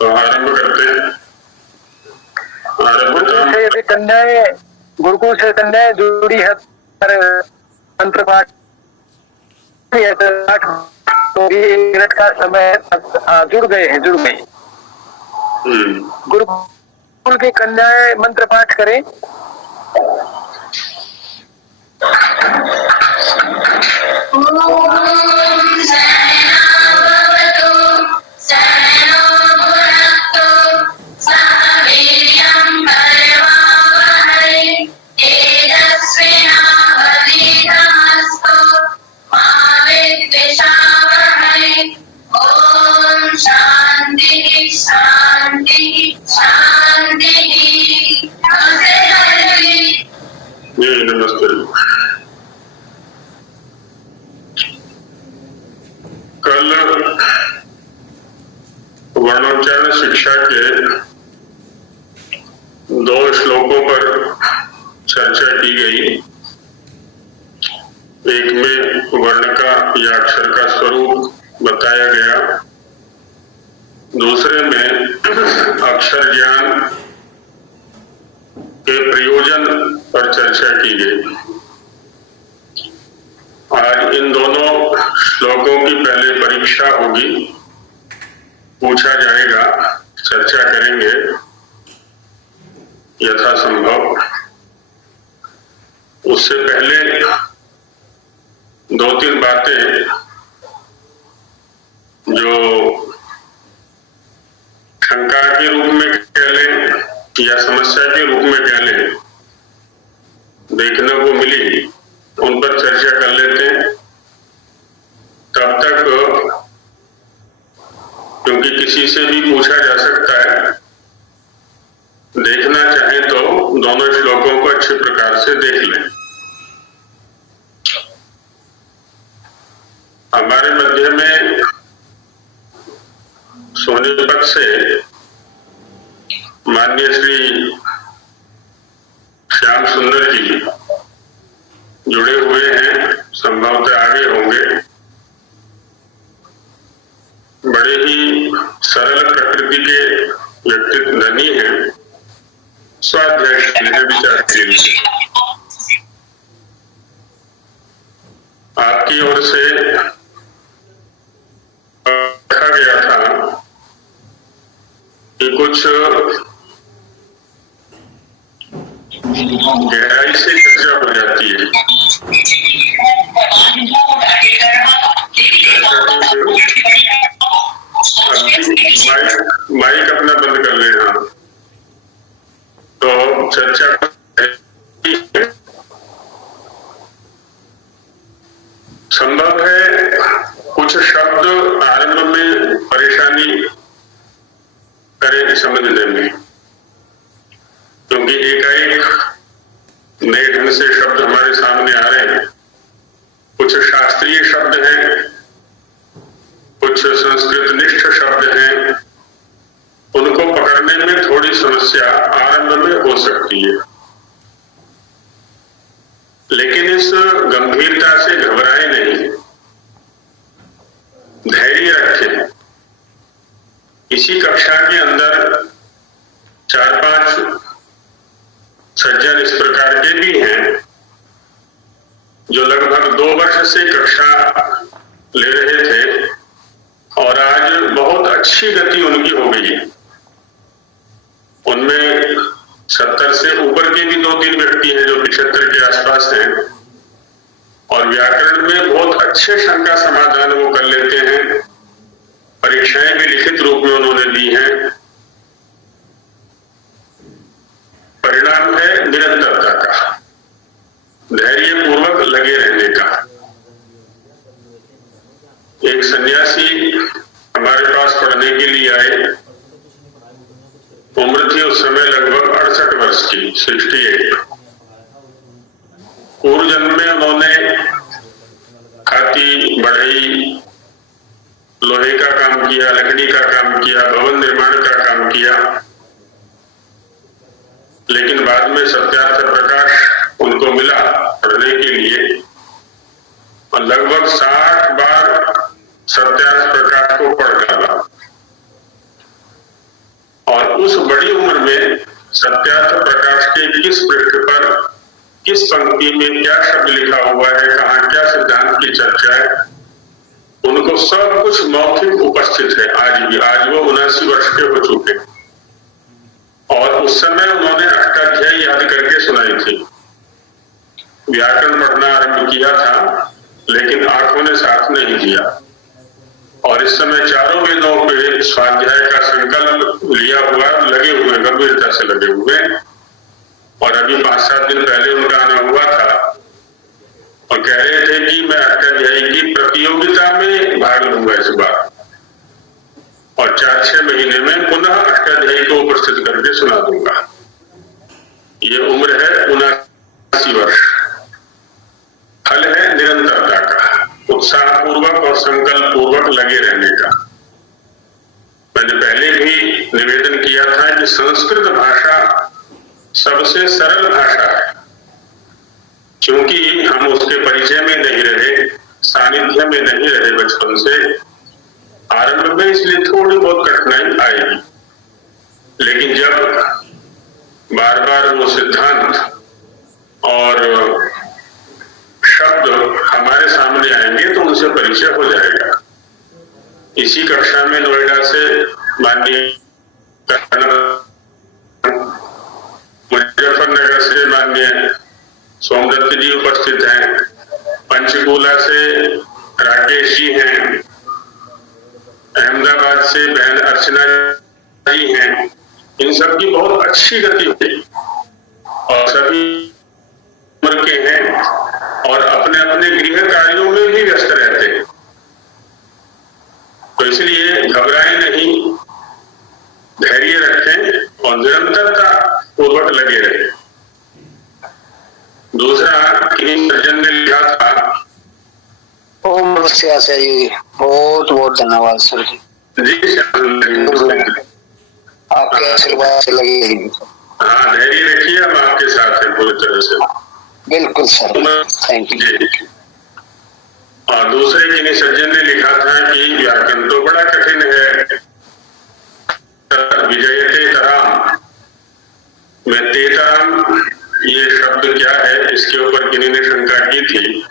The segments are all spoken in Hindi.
तो आरंभ करते हैं। गुरुकुल से यदि कन्याएं गुरुकुल से कन्याएं जुड़ी है मंत्र पाठ तो 1 मिनट का समय जुड़ गए। गुरुकुल की कन्याएं मंत्र पाठ करें। नमस्ते। कल वर्णोच्चारण शिक्षा के 2 श्लोकों पर चर्चा की गई। एक में वर्ण का या अक्षर का स्वरूप बताया गया, दूसरे में अक्षर ज्ञान के प्रयोजन पर चर्चा की गई। आज इन दोनों श्लोकों की पहले परीक्षा होगी, पूछा जाएगा, चर्चा करेंगे यथासंभव। उससे पहले 2-3 बातें जो शंका के रूप में कह लें या समस्या के रूप में कह लें, देखने को मिली, उन पर चर्चा कर लेते हैं। तब तक क्योंकि किसी से भी पूछा जा सकता है, देखना चाहे तो दोनों श्लोकों को अच्छे प्रकार से देख लें। हमारे मध्य में सोनीपत से माननीय श्री श्याम सुंदर जी जुड़े हुए हैं, संभवतः आगे होंगे। बड़े ही सरल प्रकृति के व्यक्तित्व धनी हैं, स्वाध्याय विचारशील। आपकी ओर से देखा गया था कि कुछ गहराई से चर्चा हो जाती है। माइक अपना बंद कर लेना। तो चर्चा संभव है कुछ शब्द आरंभ में परेशानी करें समझने में, क्योंकि एकाएक नए ढंग से शब्द हमारे सामने आ रहे हैं। कुछ शास्त्रीय शब्द हैं, कुछ संस्कृत निष्ठ शब्द हैं, उनको पकड़ने में थोड़ी समस्या आरंभ में हो सकती है। लेकिन इस गंभीरता से घबराए नहीं, धैर्य रखें। इसी कक्षा के अंदर 4-5 सज्जन इस प्रकार के भी हैं जो लगभग 2 वर्ष से कक्षा ले रहे थे और आज बहुत अच्छी गति उनकी हो गई है। उनमें 70 से ऊपर के भी 2-3 व्यक्ति हैं जो 75 के आसपास हैं और व्याकरण में बहुत अच्छे शंका समाधान वो कर लेते हैं। परीक्षाएं भी लिखित रूप में उन्होंने दी हैं। परिणाम है निरंतरता का, धैर्य पूर्वक लगे रहने का। एक सन्यासी हमारे पास पढ़ने के लिए आए, उम्र थी उस समय लगभग 68 वर्ष की, 68। पूर्व जन्म में उन्होंने खाती बढ़ई, लोहे का काम किया, लकड़ी का काम किया, भवन निर्माण का काम किया, लेकिन बाद में सत्यार्थ प्रकाश उनको मिला पढ़ने के लिए और लगभग 60 बार सत्यार्थ प्रकाश को पढ़ डाला। और उस बड़ी उम्र में सत्यार्थ प्रकाश के किस पृष्ठ पर किस पंक्ति में क्या शब्द लिखा हुआ है, कहाँ क्या सिद्धांत की चर्चा है, उनको सब कुछ मौखिक उपस्थित है आज भी। आज वो 79 वर्ष के हो चुके और उस समय उन्होंने अष्टाध्यायी याद करके सुनाई थी। व्याकरण पढ़ना आरंभ किया था लेकिन आंखों ने साथ नहीं दिया और इस समय चारों वेदों पे स्वाध्याय का संकल्प लिया हुआ लगे हुए, गंभीरता से लगे हुए। और अभी 5-7 दिन पहले उनका आना हुआ था और कह रहे थे कि मैं अष्टाध्यायी की प्रतियोगिता में भाग लूंगा इस बार और 4-6 महीने में पुनः अष्टाध्यायी को उपस्थित करके सुना दूंगा। ये उम्र है 79 वर्ष। फल है निरंतरता का, उत्साह पूर्वक और संकल्प पूर्वक लगे रहने का। मैंने पहले भी निवेदन किया था कि संस्कृत भाषा सबसे सरल भाषा है, क्योंकि हम उसके परिचय में नहीं रहे, सानिध्य में नहीं रहे बचपन से। आरंभ में इसलिए थोड़ी बहुत कठिनाई आएगी, लेकिन जब बार बार वो सिद्धांत और शब्द हमारे सामने आएंगे तो उनसे परिचय हो जाएगा। इसी कक्षा में नोएडा से माननीय, मुजफ्फरनगर से माननीय सोमदत्त जी उपस्थित हैं, पंचकूला से राकेश जी हैं, अहमदाबाद से बहन अर्चना जी हैं। इन सबकी बहुत अच्छी गति हुई और सभी उम्र के हैं और अपने अपने गृह कार्यों में भी व्यस्त रहते हैं, तो इसलिए घबराएं नहीं, धैर्य रखें और निरंतरता पूर्वक लगे रहे। दूसरा, किन्हीं सज्जन ने लिखा था। ओम नमस्ते आचार्य जी, बहुत बहुत धन्यवाद सर जी। जी आपके आशीर्वाद से लगे। हाँ, धैर्य रखिए, हम आपके साथ हैं पूरी तरह से। बिल्कुल सर, थैंक यू। और दूसरे किन्हीं सज्जन ने लिखा था कि व्याकरण तो बड़ा कठिन है, विजयते तराम में तेतराम ये शब्द क्या है, इसके ऊपर किन्हीं ने शंका की थी।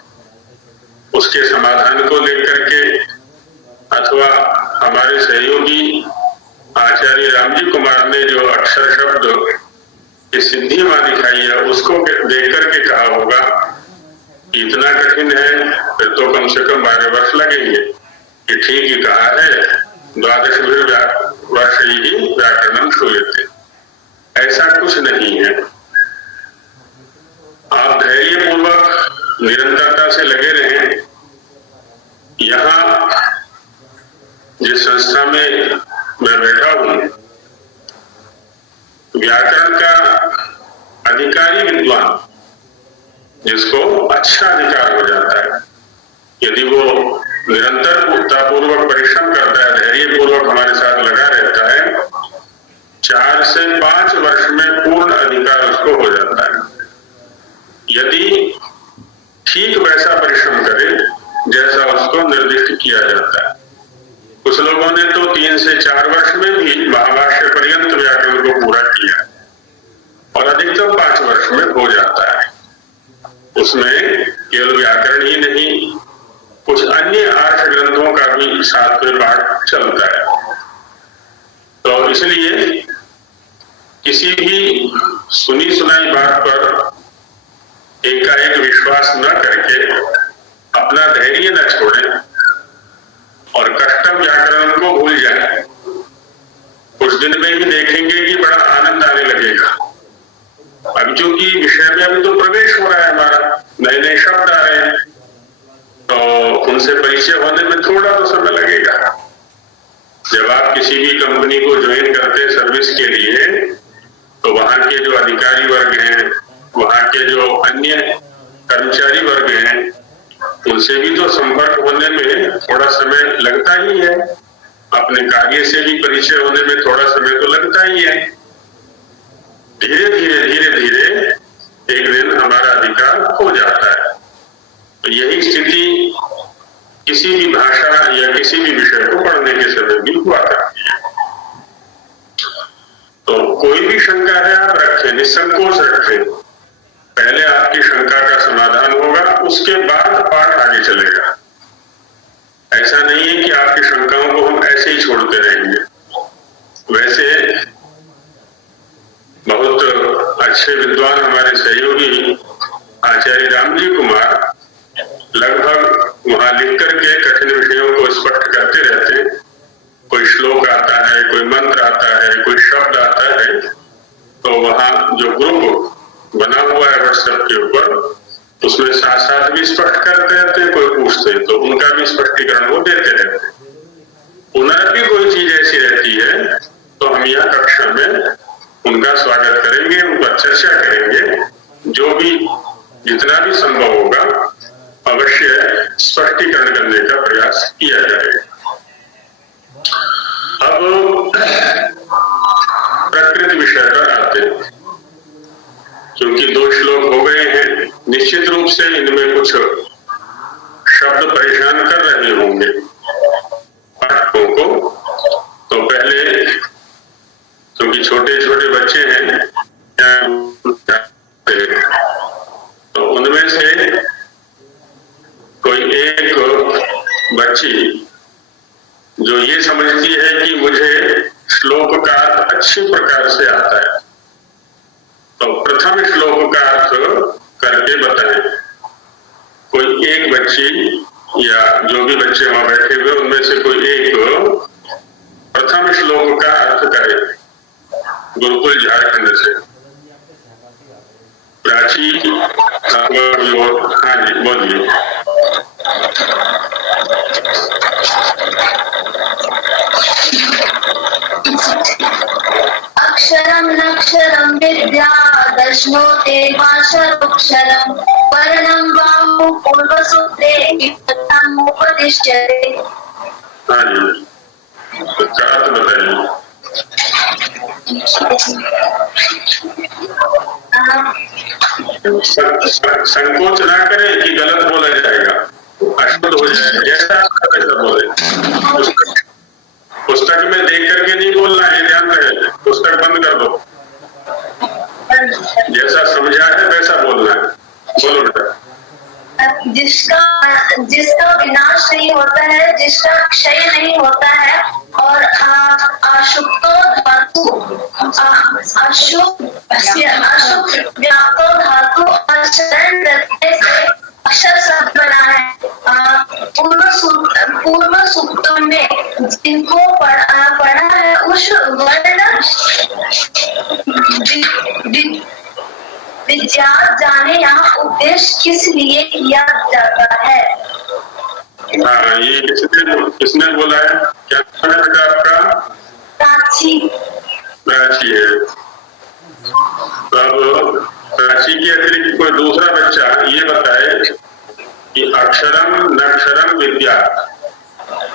उसके समाधान को लेकर के अथवा हमारे सहयोगी आचार्य रामजी कुमार ने जो अक्षर शब्द की सिद्धि वहां दिखाई है, उसको देख करके कहा होगा इतना कठिन है फिर तो कम से कम 12 वर्ष लगेंगे। ये ठीक ही कहा है, 12 वर्ष ही व्याकरण श्रूयते। ऐसा कुछ नहीं है। आप धैर्य पूर्वक निरंतरता से लगे रहें। यहाँ जिस संस्था में मैं बैठा हूं, व्याकरण का अधिकारी विद्वान जिसको अच्छा अधिकार हो जाता है, यदि वो निरंतर पूर्वक परिश्रम करता है, धैर्य पूर्वक हमारे साथ लगा रहता है, 4 से 5 वर्ष में पूर्ण अधिकार उसको हो जाता है, यदि ठीक वैसा परिश्रम करे जैसा उसको निर्दिष्ट किया जाता है। कुछ लोगों ने तो 3 से 4 वर्ष में भी महाभाष्य पर्यंत व्याकरण को पूरा किया और अधिकतम 5 वर्ष में हो जाता है। उसमें केवल व्याकरण ही नहीं, कुछ अन्य आर्ष ग्रंथों का भी साथ में पाठ चलता है। तो इसलिए किसी भी सुनी सुनाई बात पर एकाएक विश्वास न करके अपना धैर्य न छोड़ें और कष्टम व्याकरण को भूल जाएं। कुछ दिन में ही देखेंगे कि बड़ा आनंद आने लगेगा। अब क्योंकि विषय में अभी तो प्रवेश हो रहा है हमारा, नए नए शब्द आ रहे हैं, तो उनसे परिचय होने में थोड़ा तो समय लगेगा। जब आप किसी भी कंपनी को ज्वाइन करते हैं सर्विस के लिए, तो वहां के जो अधिकारी वर्ग हैं, वहां के जो अन्य कर्मचारी वर्ग हैं, उनसे भी तो संपर्क होने में थोड़ा समय लगता ही है। अपने कार्य से भी परिचय होने में थोड़ा समय तो लगता ही है। धीरे धीरे एक दिन हमारा अधिकार हो जाता है। तो यही स्थिति किसी भी भाषा या किसी भी विषय को पढ़ने के समय भी हुआ करती है। कोई भी शंका है आप रखें, निसंकोच रखें। पहले आपकी शंका का समाधान होगा, उसके बाद पाठ आगे चलेगा। ऐसा नहीं है कि आपकी शंकाओं को हम ऐसे ही छोड़ते रहेंगे। वैसे बहुत अच्छे विद्वान हमारे सहयोगी आचार्य रामजी कुमार लगभग वहां लिख करके कठिन विषयों को स्पष्ट करते रहते हैं। कोई श्लोक आता है, कोई मंत्र आता है, कोई शब्द आता है, तो वहां जो ग्रुप बना हुआ है व्हाट्सएप के ऊपर, उसमें साथ साथ भी स्पष्ट करते रहते हैं। कोई पूछते हैं तो उनका भी स्पष्टीकरण वो देते रहते हैं। पुनः कोई चीज ऐसी रहती है तो हम यह कक्षा में उनका स्वागत करेंगे, उनका चर्चा करेंगे। जो भी जितना भी संभव होगा अवश्य स्पष्टीकरण करने का प्रयास किया जाएगा। अब प्रकृति विषय पर आते हैं। क्योंकि 2 श्लोक हो गए हैं, निश्चित रूप से इनमें कुछ शब्द परेशान कर रहे होंगे पाठकों को। तो पहले, क्योंकि छोटे छोटे बच्चे हैं, तो उनमें से कोई एक बच्ची जो ये समझती है कि मुझे श्लोक का अर्थ अच्छी प्रकार से आता है, तो प्रथम श्लोक का अर्थ करके बताएं। कोई एक बच्ची या जो भी बच्चे वहां बैठे हुए उनमें से कोई एक प्रथम श्लोक का अर्थ करे। गुरुकुल झारखंड से प्राची, हाँ जी बोलिए। अक्षरम नक्षरम विद्या दशनोते माशरोक्षरम वर्णम वामु पूर्वसूत्रे उपदिश्यते। हाँ जी, इसका अर्थ बताइए। संकोच ना करें कि गलत बोला जाएगा, अशुद्ध हो जाएगा। जैसा वैसा बोले। पुस्तक में देख करके नहीं बोलना है, ध्यान रहे। पुस्तक बंद कर दो, जैसा समझा है वैसा बोलना है। बोलो बेटा। जिसका विनाश नहीं होता है, जिसका क्षय नहीं होता है, और अशुक्तो धातु व्याप्तो धातु और शरण प्रत्यय से अक्षर शब्द बना है। पूर्व सूक्तों में जिनको पढ़ा है उस वर्ण विद्या जाने यहाँ उद्देश्य किस लिए किया जाता है। हाँ, ये किसने बोला है? क्या नाम है बेटा आपका? प्राची। प्राची है। अब प्राची के अतिरिक्त कोई दूसरा बच्चा ये बताए कि अक्षरम नक्षरम विद्या,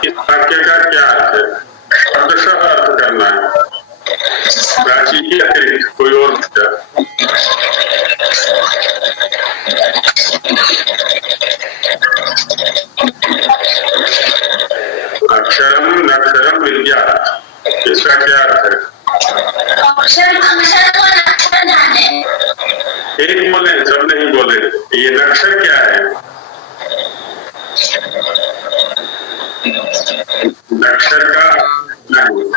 इस वाक्य का क्या अर्थ है? शब्दशः अर्थ करना है। प्राची के अतिरिक्त कोई और बच्चा। अक्षरम नक्षरम विद्या, इसका क्या अर्थ है? अक्षर को नक्षर जाने। एक बोले, सब नहीं बोले। ये नक्षर क्या है? नक्षर का नहीं बोलो।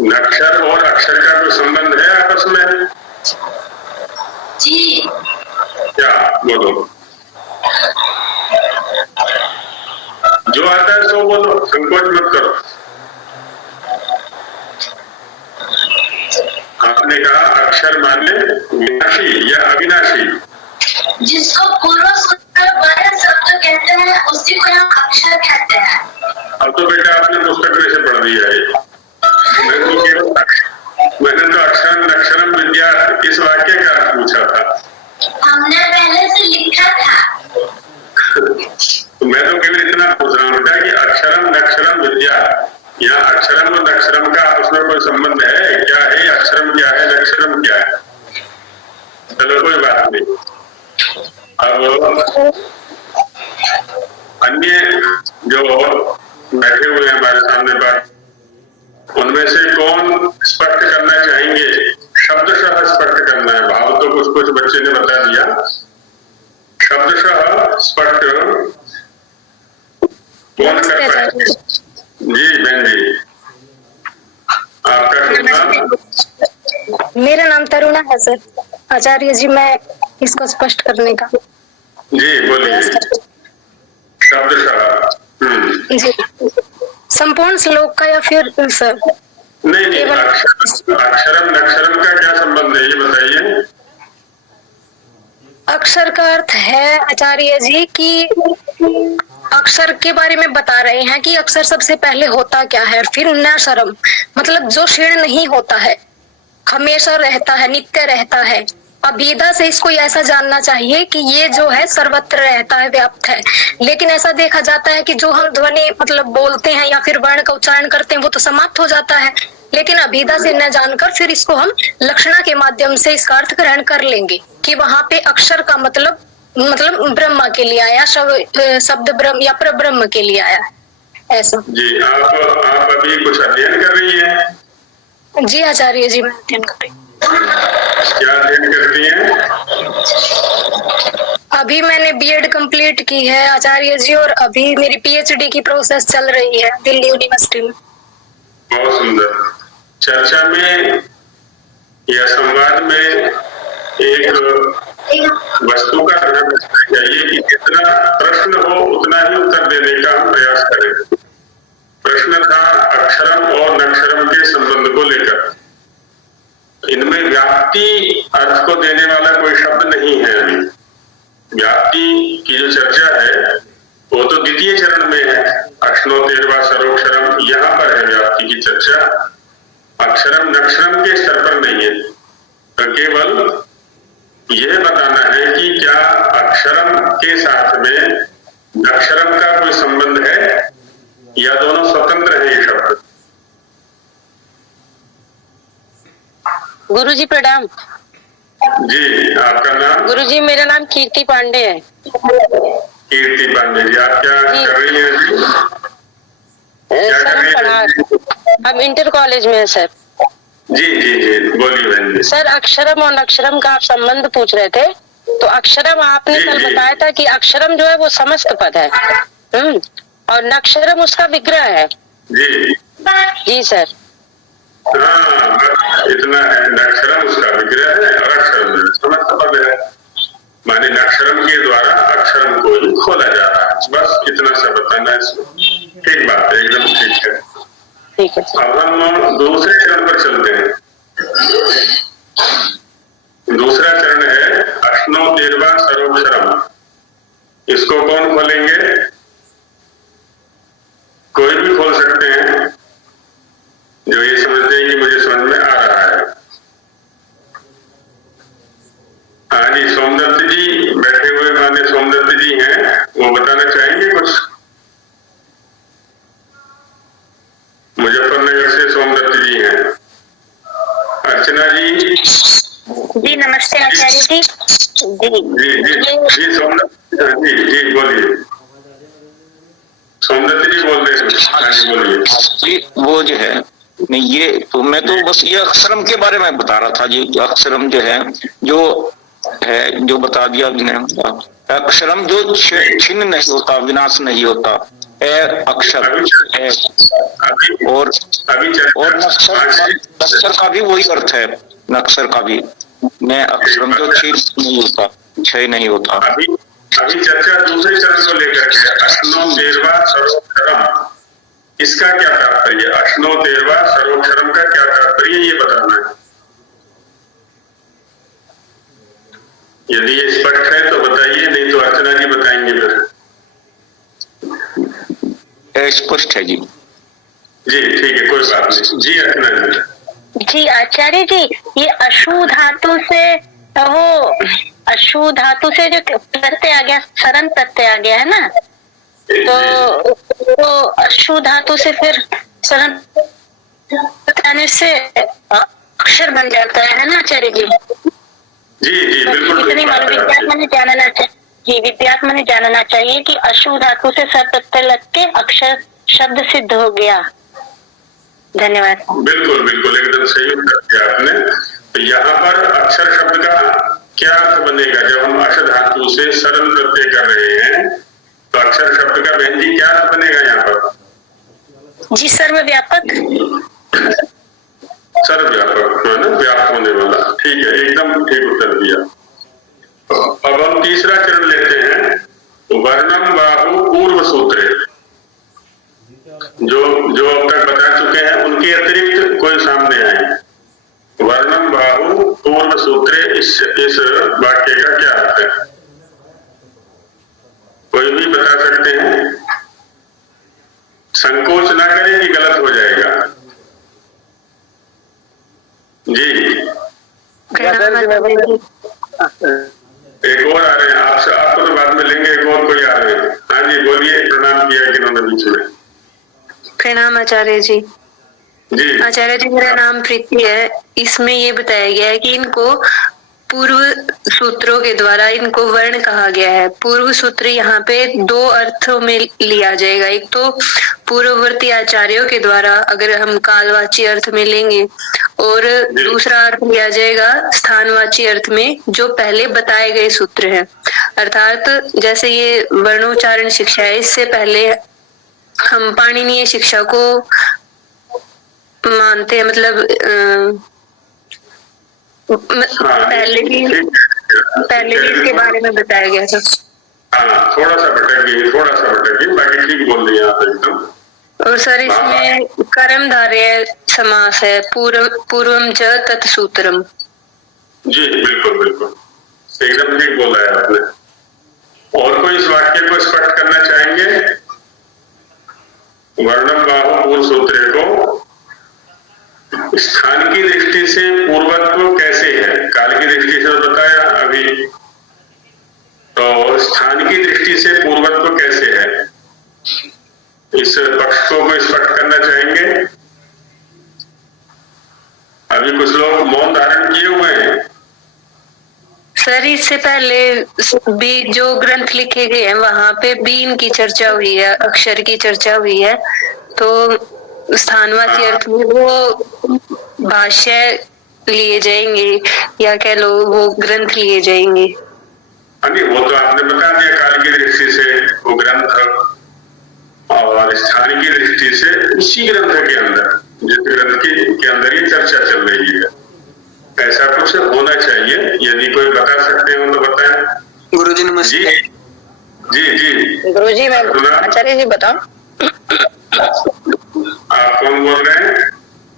नक्षर और अक्षर का कोई संबंध है आपस में? जी। क्या बोलो? जो आता है सो बोलो, संकोच मत करो। आपने कहा अक्षर माने विनाशी या अविनाशी। जिसको पूर्व सूत्र वर्ण शब्द कहते हैं उसी को हम अक्षर कहते हैं। अब तो बेटा आपने पुस्तक में से पढ़ दिया है। मैंने तो अक्षरम नक्षरम विद्या इस वाक्य का अर्थ पूछा था। हमने पहले से लिखा था। तो मैं तो केवल इतना पूछ रहा हूँ कि अक्षरम नक्षरम विद्या, यहाँ अक्षरम और नक्षरम का आपस में कोई संबंध है? क्या है अक्षरम, क्या है नक्षरम, क्या है? चलो कोई बात नहीं। अब अन्य जो बैठे हुए हैं हमारे सामने बात, उनमें से कौन स्पष्ट करना चाहेंगे? शब्दशः स्पष्ट करना है, भाव तो कुछ कुछ बच्चे ने बता दिया, शब्दशः स्पष्ट कौन कर पाएंगे? जी बहन जी, आपका शुभ नाम? मेरा नाम तरुणा है सर। आचार्य जी, मैं इसको स्पष्ट करने का जी बोलिए। शब्दशः जी, संपूर्ण श्लोक का या फिर सर नहीं, केवल अक्षरम नक्षरम का क्या संबंध है, ये बताइए। अक्षर का अर्थ है आचार्य जी कि अक्षर के बारे में बता रहे हैं कि अक्षर सबसे पहले होता क्या है, फिर नक्षरम मतलब जो क्षीण नहीं होता है, हमेशा रहता है, नित्य रहता है। अभिधा से इसको ऐसा जानना चाहिए कि ये जो है सर्वत्र रहता है, व्याप्त है। लेकिन ऐसा देखा जाता है कि जो हम ध्वनि मतलब बोलते हैं या फिर वर्ण का उच्चारण करते हैं वो तो समाप्त हो जाता है, लेकिन अभिधा से न जानकर फिर इसको हम लक्षणा के माध्यम से इसका अर्थ ग्रहण कर लेंगे कि वहां पे अक्षर का मतलब ब्रह्मा के लिए आया, शब्द ब्रह्म या परब्रह्म के लिए आया है, ऐसा। जी आप अभी कुछ अध्ययन कर रही हैं? जी आचार्य जी, मैं अध्ययन कर रही हूँ। क्या अध्ययन कर रही हैं? अभी मैंने बीएड कंप्लीट की है आचार्य जी, और अभी मेरी पीएचडी की प्रोसेस चल रही है दिल्ली यूनिवर्सिटी में। बहुत सुंदर। चर्चा में या संवाद में एक वस्तु का ध्यान रखना चाहिए कि जितना प्रश्न हो उतना ही उत्तर देने का हम प्रयास करें। प्रश्न था अक्षरम और नक्षरम के संबंध को लेकर। इनमें व्याप्ति अर्थ को देने वाला कोई शब्द नहीं है। अभी व्याप्ति की जो चर्चा है वो तो द्वितीय चरण में है, अक्षणोतेर्वा सरोक्षरम, यहाँ पर है व्याप्ति की चर्चा। अक्षरम नक्षरम के स्तर पर नहीं है। तो केवल यह बताना है कि क्या अक्षरम के साथ में नक्षरम का कोई संबंध है या दोनों स्वतंत्र है ये शब्द। गुरुजी प्रणाम। जी आपका नाम? गुरुजी मेरा नाम कीर्ति पांडे है। कीर्ति पांडे जी, आप क्या कर रही हैं? सर हम पढ़ा, हम इंटर कॉलेज में है सर। जी जी जी बोलिए बहन जी। सर अक्षरम और नक्षरम का आप संबंध पूछ रहे थे, तो अक्षरम आपने कल बताया था कि अक्षरम जो है वो समस्त पद है, और नक्षरम उसका विग्रह है। जी जी सर। हाँ इतना है, नक्षरम उसका विग्रह है और अक्षरम समस्त पद है, माने नक्षरम के द्वारा अक्षरम को ही खोला जा रहा है। बस इतना सा बताना है। ठीक बात है, एकदम ठीक है। ठीक है। अब हम दूसरे चरण पर चलते हैं। दूसरा चरण है अक्षणोतेर्वा सरोक्षरम। इसको कौन खोलेंगे? कोई भी खोल सकते हैं जो ये समझते हैं कि मुझे समझ में आ रहा है। हाँ जी, सोमदत्त जी बैठे हुए माने सोमदत्त जी हैं, वो बताना चाहेंगे कुछ? मुजफ्फरनगर से सोमदत्त जी हैं। अर्चना जी। जी नमस्ते आचार्य जी। जी जी जी सोमदत्त जी बोलिए। सोमदत्त जी बोल रहे हैं। हाँ जी बोलिए। जी वो जो है ये तो मैं तो बस ये अक्षरम के बारे में बता रहा था जी। अक्षरम जो है जो बता दिया अक्षरम जो छिन्न नहीं होता, विनाश नहीं होता, अक्षर है। और नक्षर का भी वही अर्थ है। नक्षर का भी मैं अक्षरम जो छिन्न नहीं होता, क्षय नहीं होता। अभी चर्चा दूसरे चरण को लेकर के अक्षणोतेर्वा सरोक्षरम, इसका क्या तात्पर्य? अक्षणोतेर्वा सरोक्षरम का क्या तात्पर्य ये बताना है। यदि ये स्पष्ट है तो बताइए, नहीं तो अर्चना जी बताएंगे फिर। स्पष्ट है जी। जी ठीक है, कोई बात नहीं। जी अर्चना जी। जी आचार्य जी, ये अशु धातु से अशु धातु से जो प्रत्यय आ गया, सरन प्रत्यय आ गया है ना, तो अशु धातु से फिर सरन आने से अक्षर बन जाता है ना आचार्य जी? जी जी बिल्कुल। विद्यात्मा ने जानना चाहिए कि अशु धातु से सर प्रत्यय लग के अक्षर शब्द सिद्ध हो गया। धन्यवाद। बिल्कुल बिल्कुल एकदम सही उत्तर दिया आपने। तो यहाँ पर अक्षर शब्द का क्या अर्थ बनेगा? जब हम अश धातु से सरल प्रत्यय कर रहे हैं तो अक्षर शब्द का बहन जी क्या अर्थ बनेगा यहाँ पर? जी सर्वव्यापक। सर्वव्यापक है ना, व्याप्त होने वाला। ठीक है, एकदम ठीक उत्तर दिया। अब हम तीसरा चरण लेते हैं, वर्णम बाहु पूर्व सूत्रे। जो अब तक बता चुके हैं उनके अतिरिक्त कोई सामने आए। वर्णम बाहु पूर्व सूत्रे, इस वाक्य का क्या अर्थ है? कोई भी बता सकते हैं? संकोच ना करें कि गलत हो जाएगा। जी एक और आ रहे हैं, आपको तो बाद में लेंगे, एक और कोई आ रहे हैं। हाँ जी बोलिए, प्रणाम किया किन्होंने बीच में। प्रणाम आचार्य जी। जी आचार्य जी, मेरा नाम प्रीति है। इसमें ये बताया गया है कि इनको पूर्व सूत्रों के द्वारा इनको वर्ण कहा गया है। पूर्व सूत्र यहाँ पे दो अर्थों में लिया जाएगा। एक तो पूर्ववर्ती आचार्यों के द्वारा अगर हम कालवाची अर्थ में लेंगे, और दूसरा अर्थ लिया जाएगा स्थानवाची अर्थ में जो पहले बताए गए सूत्र हैं। अर्थात जैसे ये वर्णोच्चारण शिक्षा है, इससे पहले हम पाणिनीय शिक्षा को मानते हैं, मतलब पहले भी इसके बारे में बताया गया था। हाँ, थोड़ा सा भटक गई, बाकी ठीक बोल दिया आप एकदम। और सर इसमें कर्मधारय समास है, पूर्वम च तत्सूत्रम। जी बिल्कुल बिल्कुल एकदम ठीक बोला है आपने। और कोई इस वाक्य को स्पष्ट करना चाहेंगे? वर्णम बाहु पूर्व सूत्र को स्थान की दृष्टि से पूर्वत्व कैसे है? काल की दृष्टि से तो बताया अभी, तो स्थान की दृष्टि से पूर्वत्व कैसे है? इस पक्ष को स्पष्ट करना चाहेंगे? अभी कुछ लोग मौन धारण किए हुए हैं। सर इससे पहले भी जो ग्रंथ लिखे गए हैं वहां पे भी इनकी चर्चा हुई है, अक्षर की चर्चा हुई है। तो स्थानवाची अर्थ में वो भाष्य लिए जाएंगे या कह लो वो ग्रंथ लिए जाएंगे। वो तो आपने बता दिया काल की दृष्टि से वो ग्रंथ, और स्थान की दृष्टि से उसी ग्रंथ के अंदर, जिस ग्रंथ के अंदर ये चर्चा चल रही है, ऐसा कुछ होना चाहिए। यदि कोई बता सकते हो तो बताएं। गुरुजी नमस्ते। जी गुरुजी मैं आचार्य जी बताओ। आप कौन बोल रहे हैं?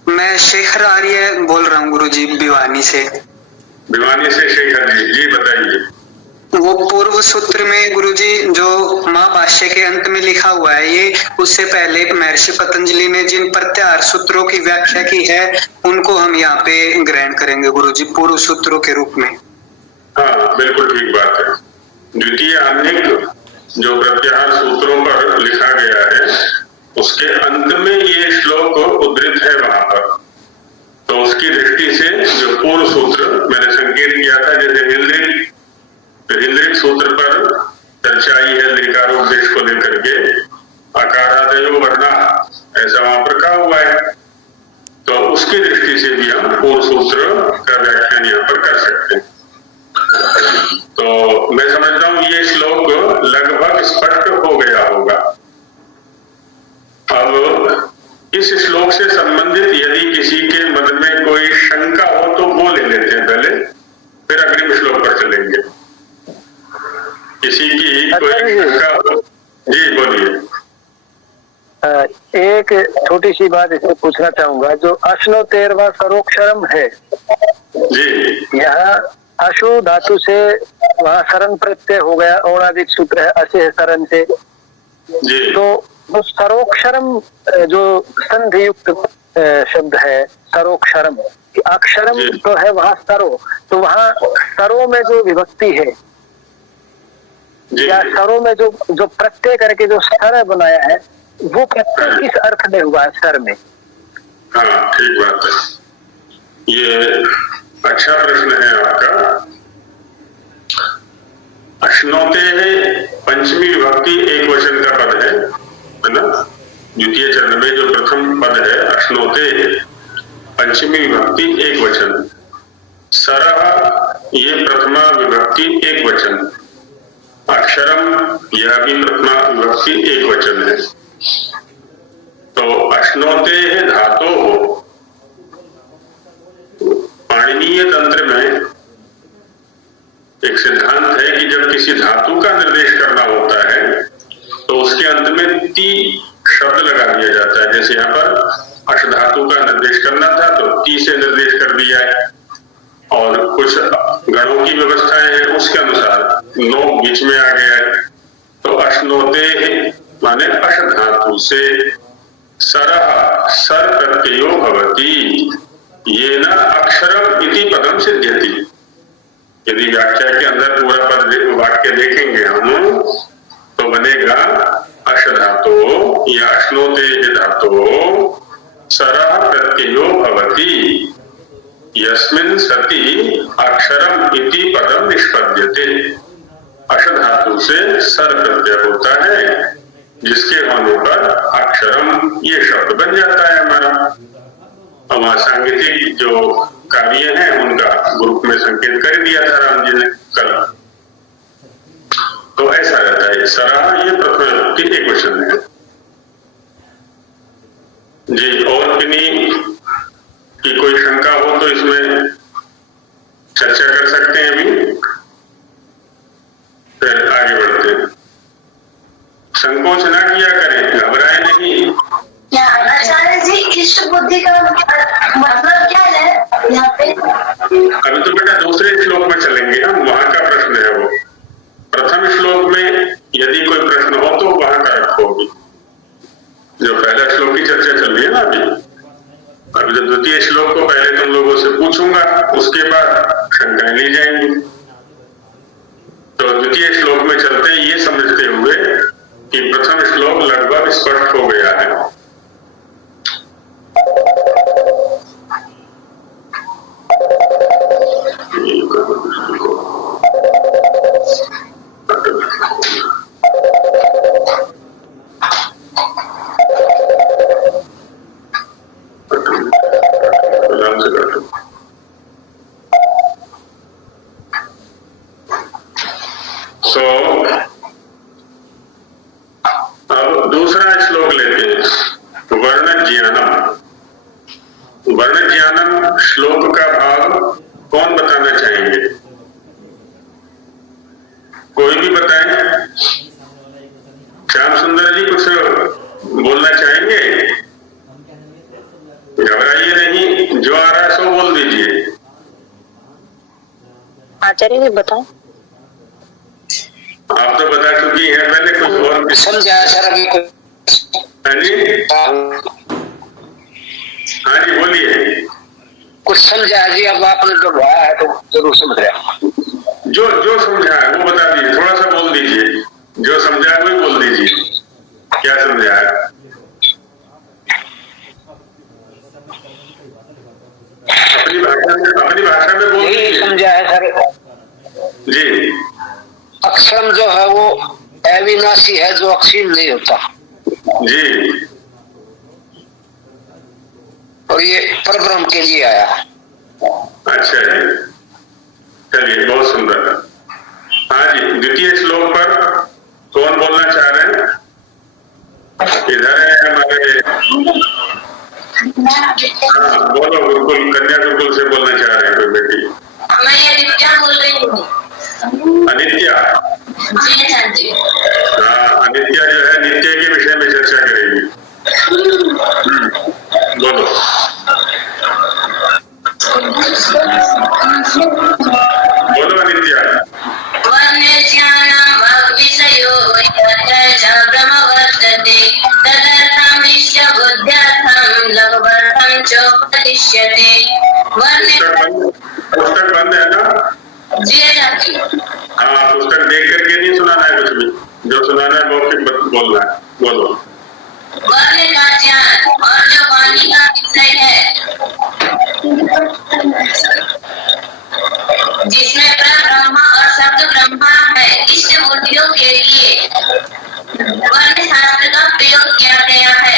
मैं शेखर आर्य बोल रहा हूँ गुरुजी, भिवानी से। भिवानी से शेखर जी बताइए। वो पूर्व सूत्र में गुरुजी जो महाभाष्य के अंत में लिखा हुआ है, ये उससे पहले महर्षि पतंजलि ने जिन प्रत्याहार सूत्रों की व्याख्या की है उनको हम यहाँ पे ग्रहण करेंगे गुरुजी, पूर्व सूत्रों के रूप में। हाँ बिल्कुल ठीक बात है। द्वितीय आह्निक जो प्रत्याहार सूत्रों पर लिखा गया है उसके अंत में ये श्लोक उद्धृत है वहां पर, तो उसकी दृष्टि से जो पूर्व सूत्र मैंने संकेत किया था, जैसे हिंद्रिक सूत्र पर चर्चा आई है लिकारोपदेश को लेकर के, अकारादयो वर्णा ऐसा वहां पर कहा हुआ है, तो उसकी दृष्टि से भी हम पूर्व सूत्र का व्याख्यान यहाँ पर कर सकते हैं। तो मैं समझता हूँ ये श्लोक लगभग स्पष्ट हो गया होगा। अब इस श्लोक से संबंधित यदि किसी के मन में कोई शंका हो तो वो ले लेते हैं पहले, फिर अगले श्लोक पर चलेंगे। किसी की कोई शंका हो? जी बोलिए। एक छोटी सी बात इसमें पूछना चाहूंगा, जो अश्नो 13वां सरोक्षरम है जी, यहाँ अशु धातु से वहाँ शरण प्रत्यय हो गया, औणादिक सूत्र है अशे शरण से, जी। तो वो सरोक्षरम जो संधि युक्त शब्द है सरोक्षरम, अक्षरम तो है वहाँ सरो, तो वहाँ सरो में जो विभक्ति है या सरो में जो प्रत्यय करके जो सर बनाया है वो प्रत्यय किस अर्थ में हुआ है सर में? हाँ ठीक बात है, ये अच्छा प्रश्न है आपका। अश्नोते पंचमी विभक्ति एक वचन का पद है ना, द्वितीय चरण में जो प्रथम पद है अश्नोते, पंचमी विभक्ति एक वचन, सरह ये प्रथमा विभक्ति एक वचन, अक्षरम यह भी प्रथमा विभक्ति एक वचन है। तो अश्नोते धातो हो, पाणिनीय तंत्र में एक सिद्धांत है कि जब किसी धातु का निर्देश करना होता है तो उसके अंत में ती शब्द लगा दिया जाता है। जैसे यहाँ पर अश धातु का निर्देश करना था तो ती से निर्देश कर दिया है, और कुछ गणों की व्यवस्थाएं हैं उसके अनुसार नो बीच में आ गया है। तो अश्नोते माने अश धातु से सरह सर प्रत्ययो भवति, ये न अक्षरम इति पदम सिद्ध्यति। यदि व्याख्या के अंदर पूरा पद वाक्य देखेंगे हम तो बनेगा अश धातो या अश्नोते धातो सरह प्रत्ययो भवति यस्मिन् सति अक्षरम इति पदम निष्पद्यते। अश धातु से सर प्रत्यय होता है जिसके होने पर अक्षरम ये शब्द बन जाता है हमारा। और सांगीतिक जो कार्य है उनका ग्रुप में संकेत कर दिया था राम जी ने कल। तो ऐसा रहता है, सराह ये प्रथम विभक्ति एक वचन है जी। और किन्हीं की कोई शंका हो तो इसमें चर्चा कर सकते हैं अभी, फिर आगे बढ़ते हैं। संकोच ना किया करें, घबराए नहीं। आचार्य जी इष्ट बुद्धि का मतलब क्या है यहाँ पे? अभी तो बेटा दूसरे श्लोक में चलेंगे हम, वहां का प्रश्न है वो। प्रथम श्लोक में यदि कोई प्रश्न हो तो वहां का रखो। अभी जो पहला श्लोक की चर्चा चल रही है ना अभी तो द्वितीय श्लोक को पहले तुम लोगों से पूछूंगा, उसके बाद शंकाएं ली जाएंगी। तो द्वितीय श्लोक में चलते ये समझते हुए कि प्रथम श्लोक लगभग स्पष्ट हो गया है। तो अब दूसरा श्लोक लेते हैं, वर्ण ज्ञानम। वर्ण ज्ञानम श्लोक का भाव कौन बताना चाहेंगे? कोई भी बताएं। श्याम सुंदर जी कुछ बोलना चाहेंगे? घबराइए नहीं, जो आ रहा है सो बोल दीजिए। आचार्य जी बताओ। आप तो बता चुकी हैं पहले, कुछ और समझा सर अभी हाँ जी, हाँ जी बोलिए। कुछ समझा जी, अब आपने जो बताया है तो जरूर समझ रहे। जो समझा है वो बता दीजिए, थोड़ा सा बोल दीजिए। जो समझा है वही बोल दीजिए, क्या समझा है? अपनी भाषा में बोल दीजिए। समझा है सर जी। अक्षरम जो है वो अविनाशी है, जो अक्षीण नहीं होता जी, और ये परब्रह्म के लिए आया। अच्छा जी, चलिए बहुत सुंदर। हाँ जी, द्वितीय श्लोक पर कौन बोलना चाह रहे हैं? इधर है हमारे, हाँ बोलो, गुरुकुल कन्या गुरुकुल से बोलना चाह रहे हैं कोई बेटी? मैं अनित्या बोल रही हूँ। अनित्या? हाँ, अनित्या जो है नित्य के विषय में चर्चा करेगी। बोलो। बोलो अनित्या। विषयो ब्रह्मवर्तते तदर्थं निश्च बुद्ध्यर्थं लघुवर्थं चोपदिश्यते। पुस्तक बंद है ना? जी जाती। हाँ, पुस्तक देख करके नहीं सुनाना है, कुछ भी जो सुनाना है मौखिक बोलना है। बोलो। वर्ण का ज्ञान और जो वाणी का विषय है, जिसमें ब्रह्मा और शब्द ब्रह्मा है, इष्ट बुद्धियों के लिए वर्ण शास्त्र का प्रयोग किया गया है।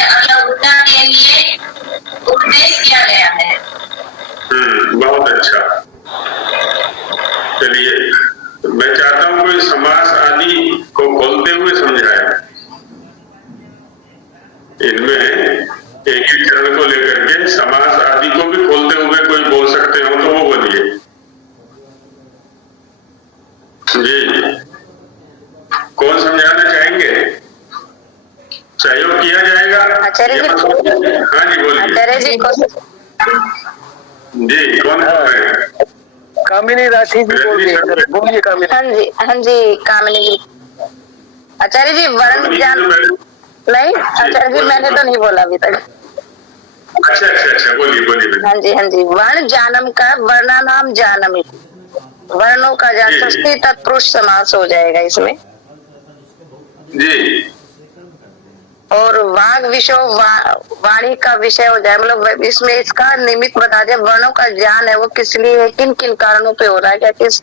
सहयोग किया जाएगा। आचार्य जी, हाँ जी बोलिए। आचार्य जी जी कौन बोल रहे हैं? कामिनी राठी जी बोल रही है, बोलिए कामिनी। हाँ जी कामिनी जी। आचार्य जी वर्ण ज्ञान नहीं, आचार्य जी मैंने तो नहीं बोला अभी तक। अच्छा बोलिए। हाँ जी वर्ण जानम का वर्णानाम जानम, वर्णों का ज्ञान, षष्ठी तत्पुरुष समास हो जाएगा इसमें जी। और वाग विषय वाणी का विषय हो जाए, मतलब इसमें इसका निमित्त बता दे। वर्णों का ज्ञान है वो किस लिए है, किन किन कारणों पे हो रहा है, क्या किस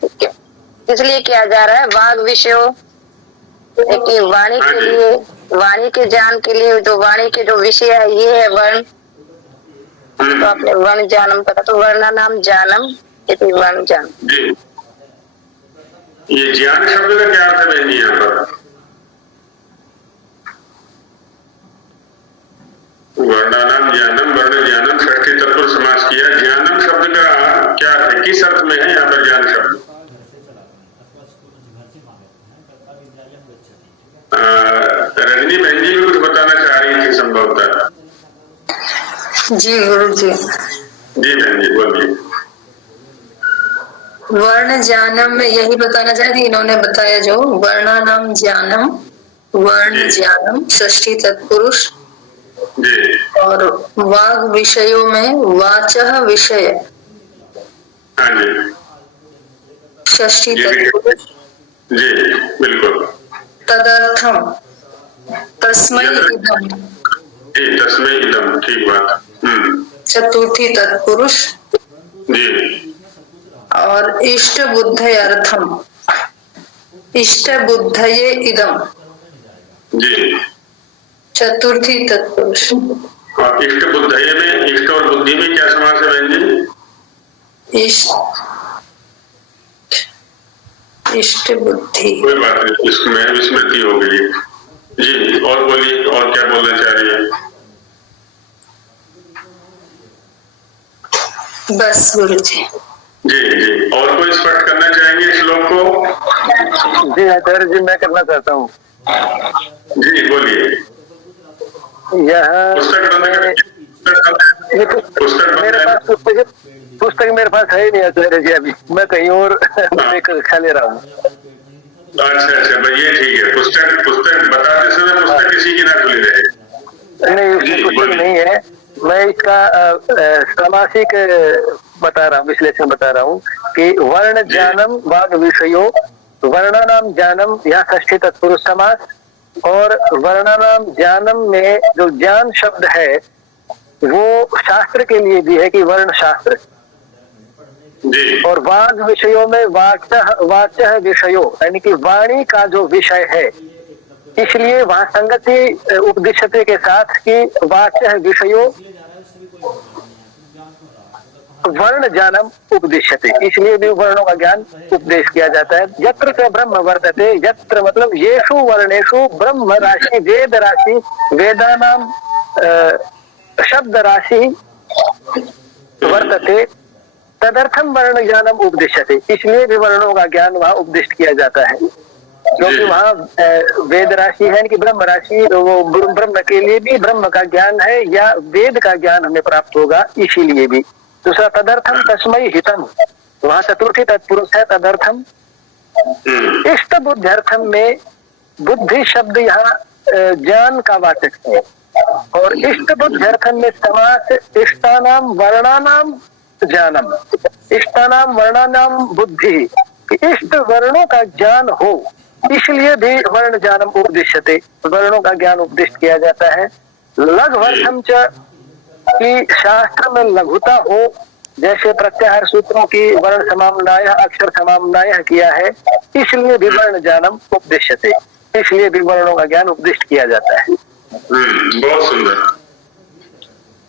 लिए किया जा रहा है। वाग विषय वाणी के लिए, वाणी के ज्ञान के लिए, जो वाणी के जो विषय है ये है वर्ण। तो आपने वर्ण ज्ञानम पता, तो वर्णानाम ज्ञानम इति वर्ण ज्ञान। जी ये ज्ञान शब्द का क्या अर्थ है बहन यहाँ पर? वर्णानाम ज्ञानम, वर्ण ज्ञानम, षष्ठी तत्पुरुष समास किया। ज्ञानम शब्द का क्या अर्थ है, किस अर्थ में है यहाँ पर ज्ञान शब्द? रजनी बहन जी भी कुछ बताना चाह रही थी संभवतः। जी गुरु जी। जी बहन जी बोलिए। वर्ण ज्ञानम में यही बताना चाहती, इन्होंने बताया जो वर्णानाम ज्ञानम, वर्ण ज्ञानम, षष्ठी तत्पुरुष जी। और वाग विषयों में वाचः विषय, हाँ जी षष्ठी तत्पुरुष जी बिल्कुल। तदर्थम तस्मै इदम, जी तस्मै इदम, ठीक बात। चतुर्थी तत्पुरुष जी। और इष्ट बुद्धयर्थम, इष्ट बुद्धये इदम, जी चतुर्थी तत्पुरुष। और इष्ट बुद्धये में, इष्ट और बुद्धि में क्या समास है बहन जी? इष्ट बुद्धि, कोई बात नहीं, इसमें विस्मृति हो गई। जी और बोलिए, और क्या बोलना चाह रही है? बस गुरु जी। जी और कोई स्पष्ट करना चाहेंगे श्लोक को? जी आचार्य जी मैं करना चाहता हूँ। जी बोलिए। यह पुस्तक मेरे पास है ही नहीं आचार्य जी, अभी मैं कहीं और कक्षा ले रहा हूँ। अच्छा भैया ठीक है। पुस्तक बताते समय पुस्तक किसी की ना खुली रहे। नहीं उसमें पुस्तक नहीं है, मैं इसका सामासिक बता रहा हूँ, विश्लेषण बता रहा हूँ कि वर्ण ज्ञानम वाग विषयो, वर्णानाम ज्ञानम यहाँ षष्ठी तत्पुरुष समास, और वर्णानाम ज्ञानम में जो ज्ञान शब्द है वो शास्त्र के लिए भी है कि वर्ण शास्त्र, और वाग विषयों में वाच्य विषयों यानी कि वाणी का जो विषय है, इसलिए वहां संगति उपदिश्यते के साथ कि वाच्य विषयों वर्ण ज्ञानम उपदिश्यते, इसलिए भी वर्णों का ज्ञान उपदेश किया जाता है। यत्र च ब्रह्म वर्तते, यत्र मतलब येषु वर्णेषु ब्रह्म राशि, वेद राशि, वेदानाम शब्द राशि वर्तते, तदर्थम वर्ण ज्ञानम उपदिश्यते, इसलिए भी वर्णों का ज्ञान वहाँ उपदिष्ट किया जाता है, क्योंकि वहाँ वेद राशि है कि ब्रह्म राशि, वो ब्रह्म के लिए भी ब्रह्म का ज्ञान है या वेद का ज्ञान हमें प्राप्त होगा, इसीलिए भी। दूसरा तदर्थम तस्मै हितम, वहाँ चतुर्थी तत्पुरुष है तदर्थम। इष्ट बुद्ध्यर्थम में बुद्धि शब्द यहाँ ज्ञान का वाचक है, और इष्ट बुद्ध्यर्थम में समास इष्टानाम वर्णानाम ज्ञानम, इष्टानाम वर्णानाम बुद्धि, इष्ट वर्णों का ज्ञान हो, इसलिए भी वर्ण ज्ञानम उपदिश्यते, वर्णों का ज्ञान उपदिष्ट किया जाता है। लघुवर्थम च कि शास्त्र में लघुता हो, जैसे प्रत्याहार सूत्रों की वर्ण समाम्नाय अक्षर समाम्नाय किया है, इसलिए भी वर्ण ज्ञानम उपदिश्यते, इसलिए भी वर्णों का ज्ञान उपदिष्ट किया जाता है। बहुत सुंदर।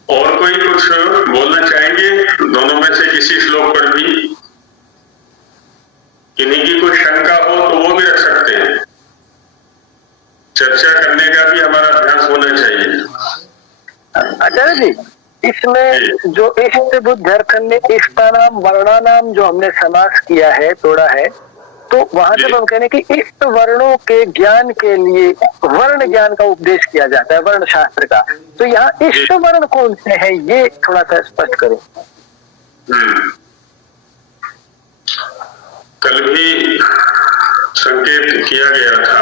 और कोई कुछ बोलना चाहेंगे दोनों में से किसी श्लोक पर भी? किन्हीं की कोई शंका हो तो वो भी रख सकते हैं, चर्चा करने का भी हमारा अभ्यास होना चाहिए। आचार्य जी इसमें जो इष्ट बुद्ध्यर्थन में इष्टानाम वर्णानाम जो हमने समास किया है, तोड़ा है, तो वहां जब हम कहने कि इष्ट वर्णों के ज्ञान के लिए वर्ण ज्ञान का उपदेश किया जाता है, वर्ण शास्त्र का, तो यहाँ इष्ट वर्ण कौन से हैं, ये थोड़ा सा स्पष्ट करें। कल भी संकेत किया गया था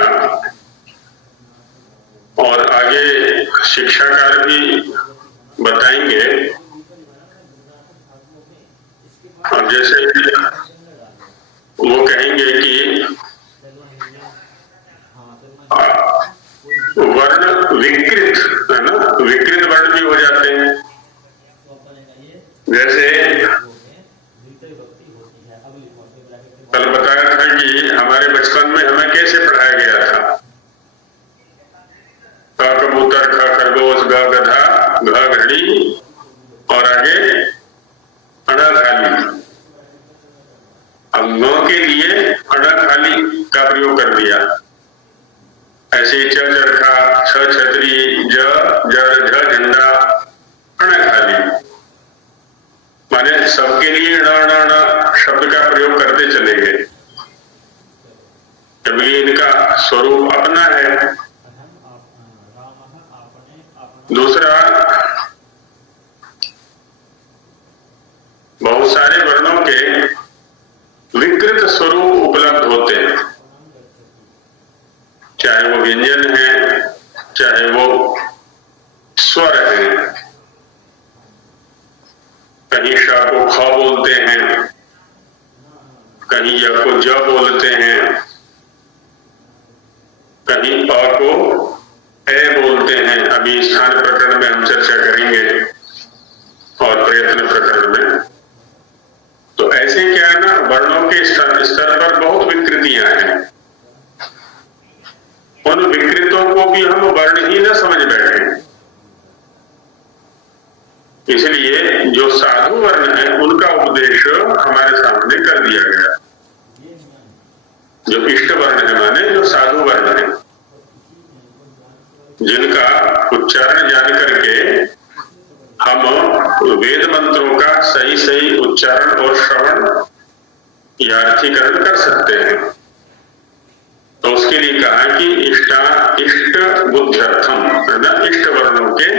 और आगे शिक्षाकार भी बताएंगे। और जैसे वो कहेंगे कि वर्ण विकृत है ना, विकृत वर्ण भी हो जाते हैं। जैसे कल बताया था कि हमारे बचपन में हमें कैसे पढ़ाया गया था, क कबूतर, ख खरगोश, ग गधा, घ घड़ी और आगे अड़ा खाली। अब न के लिए अड़ा खाली का प्रयोग कर दिया। ऐसे च चरखा, छ छतरी, ज जड़, झ झंडा, अड़ा खाली, माने सबके लिए ण शब्द का प्रयोग करते चले गए। जबकि इनका स्वरूप अपना है। दूसरा, बहुत सारे वर्णों के विकृत स्वरूप उपलब्ध होते हैं, चाहे वो व्यंजन है, चाहे वो स्वर है। कहीं श को ख बोलते हैं, कहीं य को ज बोलते हैं, कहीं प को ए बोलते हैं। अभी स्थान प्रकरण में हम चर्चा करेंगे और प्रयत्न प्रकरण में। तो ऐसे क्या है ना, वर्णों के स्तर पर बहुत विकृतियां हैं। उन विकृतों को भी हम वर्ण ही न समझ बैठे। इसलिए जो साधु वर्ण है उनका उपदेश हमारे सामने कर दिया गया। जो इष्ट वर्ण है माने जो साधु वर्ण है, जिनका उच्चारण जान करके हम वेद मंत्रों का सही सही उच्चारण और श्रवण या अर्थीकरण कर सकते हैं। तो उसके लिए कहा कि इष्ट बुद्ध्यर्थम है ना, इष्ट वर्णों के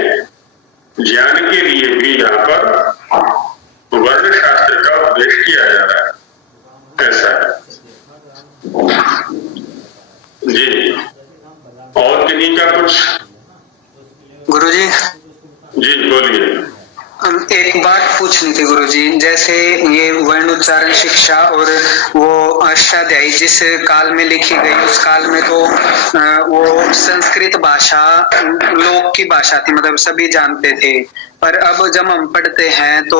ज्ञान के लिए भी यहाँ पर वर्ण शास्त्र का उपदेश किया जा रहा है। ऐसा है जी। और किन्हीं का कुछ? गुरुजी जी बोलिए। एक बात पूछनी थी गुरुजी, जैसे ये वर्ण उच्चारण शिक्षा और वो अष्टाध्यायी जिस काल में लिखी गई, उस काल में तो वो संस्कृत भाषा लोक की भाषा थी, मतलब सभी जानते थे। पर अब जब हम पढ़ते हैं तो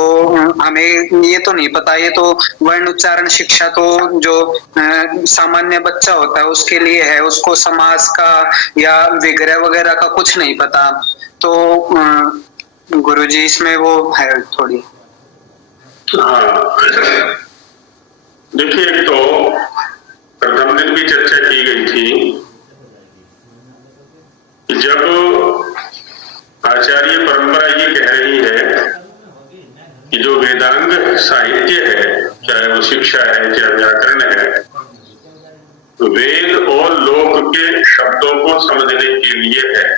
हमें ये तो नहीं पता, ये तो वर्ण उच्चारण शिक्षा तो जो सामान्य बच्चा होता है उसके लिए है, उसको समास का या विग्रह वगैरह का कुछ नहीं पता। तो गुरुजी इसमें वो है थोड़ी। हाँ देखिए, एक तो प्रथम दिन भी चर्चा की गई थी, जब आचार्य परंपरा ये कह रही है कि जो वेदांग साहित्य है, चाहे वो शिक्षा है चाहे व्याकरण है, वेद और लोक के शब्दों को समझने के लिए है,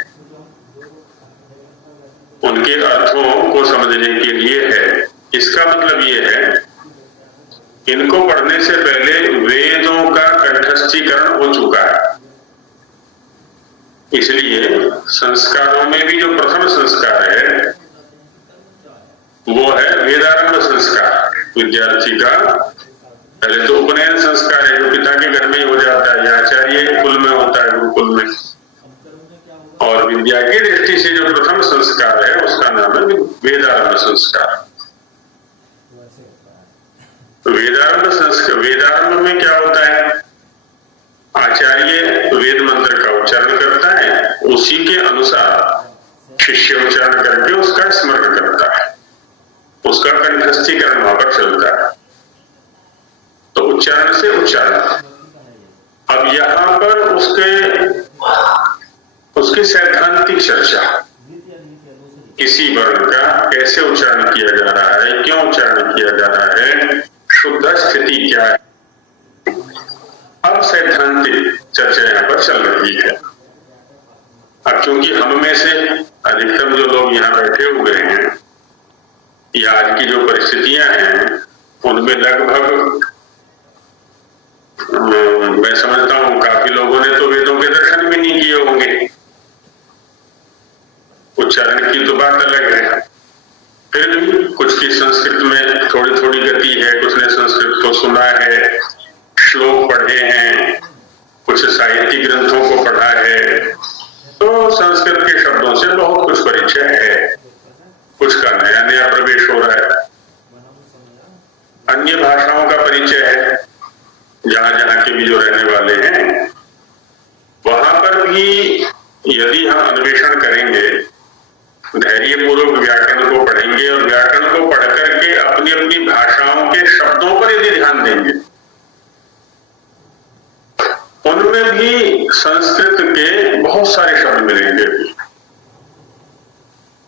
उनके अर्थों को समझने के लिए है। इसका मतलब ये है, इनको पढ़ने से पहले वेदों का कंठस्थीकरण हो चुका है। इसलिए संस्कारों में भी जो प्रथम संस्कार है वो है वेदारंभ संस्कार। विद्यार्थी का पहले तो उपनयन संस्कार है, जो पिता के घर में ही हो जाता है या आचार्य कुल में होता है, गुरुकुल में। और विद्या की दृष्टि से जो प्रथम संस्कार है उसका नाम है वेदारंभ संस्कार। वेदारंभ में क्या होता है, आचार्य वेद मंत्र का उच्चारण करता है, उसी के अनुसार शिष्य उच्चारण करके उसका स्मरण करता है, उसका कंठस्थीकरण वहां पर चलता है। तो उच्चारण से उच्चारण। अब यहां पर उसकी सैद्धांतिक चर्चा, किसी वर्ण का कैसे उच्चारण किया जा रहा है, क्यों उच्चारण किया जा रहा है, शुद्ध स्थिति क्या है, अब सैद्धांतिक चर्चा यहाँ पर चल रही है। अब क्योंकि हम में से अधिकतम जो लोग यहाँ बैठे हुए हैं या आज की जो परिस्थितियां हैं उनमें लगभग मैं समझता हूं काफी लोगों ने तो वेदों के दर्शन भी नहीं किए होंगे। उच्चारण की तो बात अलग है, फिर भी कुछ की संस्कृत में थोड़ी थोड़ी गति है, कुछ ने संस्कृत को सुना है, श्लोक पढ़े हैं, कुछ साहित्यिक ग्रंथों को पढ़ा है, तो संस्कृत के शब्दों से बहुत कुछ परिचय है, कुछ का नया नया प्रवेश हो रहा है। अन्य भाषाओं का परिचय है, जहां जहां के भी जो रहने वाले हैं वहां पर भी यदि हम अन्वेषण करेंगे, धैर्यपूर्वक व्याकरण को पढ़ेंगे और व्याकरण को पढ़ करके अपनी अपनी भाषाओं के शब्दों पर यदि ध्यान देंगे, उनमें भी संस्कृत के बहुत सारे शब्द मिलेंगे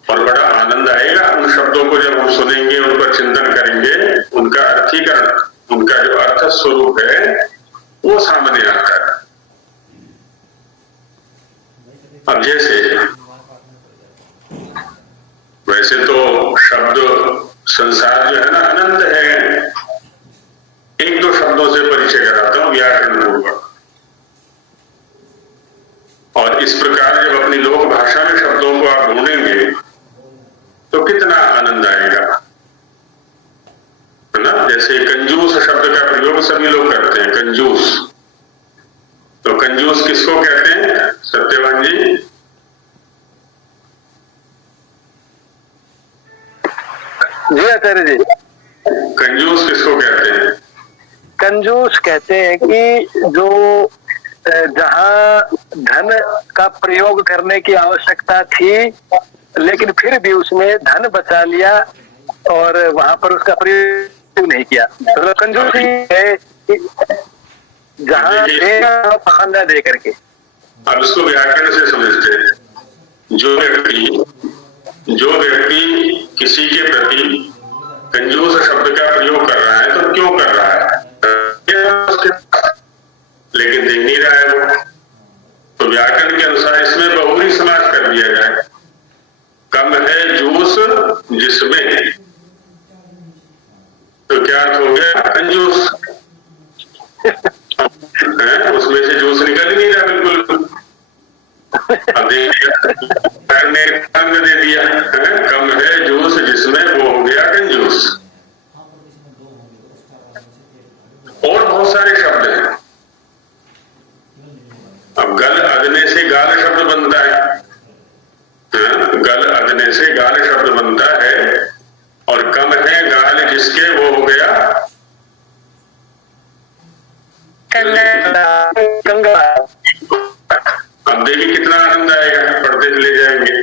और बड़ा आनंद आएगा उन शब्दों को जब हम सुनेंगे, उन पर चिंतन करेंगे, उनका अर्थीकरण, उनका जो अर्थ स्वरूप है वो सामने आता है। अब जैसे वैसे तो शब्द संसार जो है ना अनंत है, एक दो शब्दों से परिचय कराता हूं व्याकरण पूर्वक। और इस प्रकार जब अपनी लोक भाषा में शब्दों को आप ढूंढेंगे तो कितना आनंद आएगा, है ना। जैसे कंजूस शब्द का प्रयोग सभी लोग करते हैं, कंजूस। तो कंजूस किसको कहते हैं सत्यवान जी? जी आचार्य जी, कंजूस किसको कहते हैं? कंजूस कहते हैं कि जो जहां धन का प्रयोग करने की आवश्यकता थी लेकिन फिर भी उसने धन बचा लिया और वहां पर उसका प्रयोग नहीं किया, तो कंजूसी है जहां देगा वहां न दे करके। अब इसको व्याकरण से समझते हैं। जो व्यक्ति किसी के प्रति कंजूस शब्द का प्रयोग कर रहा है तो क्यों कर रहा है? लेकिन दे नहीं रहा है वो, तो व्याकरण के अनुसार इसमें बहुरी समास कर दिया जाए। कम है जूस जिसमें, तो क्या अर्थ हो गया? कंजूस। उसमें से जूस निकल ही नहीं रहा बिल्कुल। अब दे दिया, कम है जूस जिसमें, वो हो गया कंजूस। और बहुत सारे शब्द हैं। अब गल अदने से गाल शब्द बनता है, गल अदने से गाल शब्द बनता है, और कम है गाल जिसके, वो हो गया कंगा। अब देखिए कितना आनंद आएगा, पढ़ते चले जाएंगे।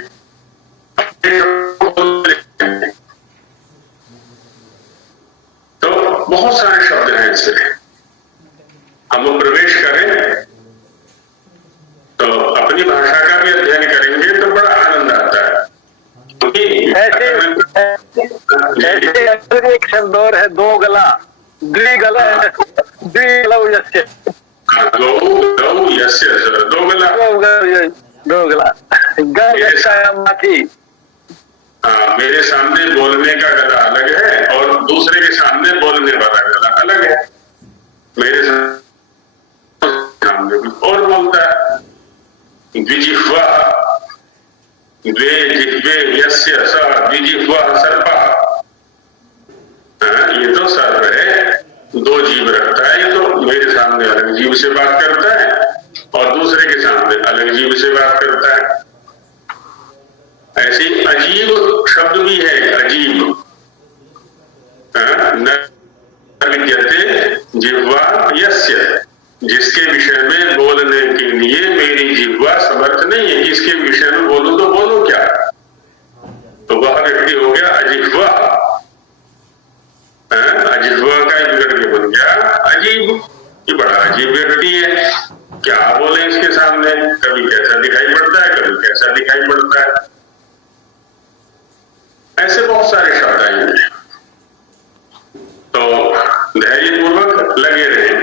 तो बहुत सारे शब्द हैं इससे, हम प्रवेश करें तो अपनी भाषा का भी अध्ययन करेंगे तो बड़ा आनंद आता है। ऐसे एक शब्द और है, दो गला, द्विगला, द्विगलौ यस्य, दो गला माथी। हाँ, मेरे सामने बोलने का गला अलग है और दूसरे के सामने बोलने वाला गला अलग है। मेरे सामने और बोलता है, द्विजिह्वा, द्वे जिह्वे यस्य स द्विजिह्वा सर्पः। ये तो सर्प है, दो जीव रखता है। ये तो मेरे सामने अलग जीव से बात करता है और दूसरे के सामने अलग जीव से बात करता है। ऐसे अजीब शब्द भी है, अजीब। न विद्यते जिह्वा यस्य, जिसके विषय में बोलने के लिए मेरी जिह्वा समर्थ नहीं है। किसके विषय में बोलूं तो बोलूं क्या? तो वह व्यक्ति हो गया अजिह्वा। अजिह्वा का बिगड़ के बन गया अजीब। ये बड़ा अजीब व्यक्ति है, क्या बोले इसके सामने? कभी कैसा दिखाई पड़ता है, कभी कैसा दिखाई पड़ता है। ऐसे बहुत सारे शब्द आएंगे, तो धैर्यपूर्वक लगे रहे।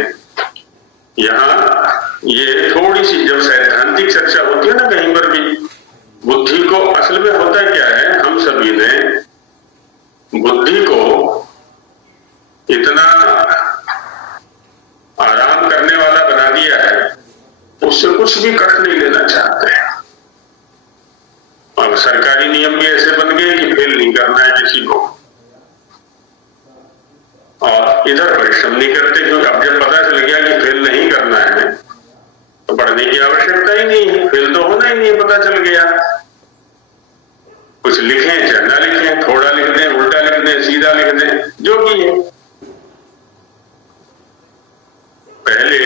यहाँ असल में होता क्या है, हम सभी ने बुद्धि को इतना आराम करने वाला बना दिया है, उससे कुछ भी कष्ट नहीं लेना चाहते हैं। और सरकारी नियम भी ऐसे बन गए कि फेल नहीं करना है किसी को, और इधर परिश्रम नहीं करते, क्योंकि अब जब पता चल गया कि फेल नहीं करना है तो पढ़ने की आवश्यकता ही नहीं है, फेल तो होना ही नहीं है, पता चल गया। कुछ लिखें चाहे ना लिखें, थोड़ा लिख दें, उल्टा लिख दें, सीधा लिख दें, जो भी है। पहले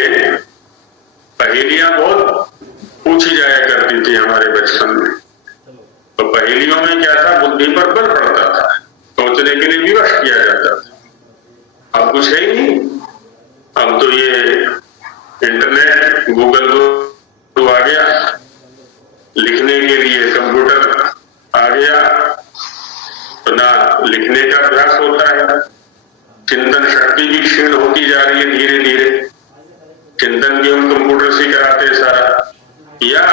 पहेलियां बहुत पूछी जाया करती थी हमारे बचपन में, तो पहेलियों में क्या था, बुद्धि पर बल पड़ता था, सोचने के लिए विवश किया जाता था। अब कुछ है ही नहीं। अब तो ये इंटरनेट, गूगल तो आ गया, लिखने के लिए कंप्यूटर आ गया, तो ना लिखने का अभ्यास होता है, चिंतन शक्ति भी क्षीण होती जा रही है धीरे धीरे। चिंतन भी हम कंप्यूटर से कराते हैं सारा, या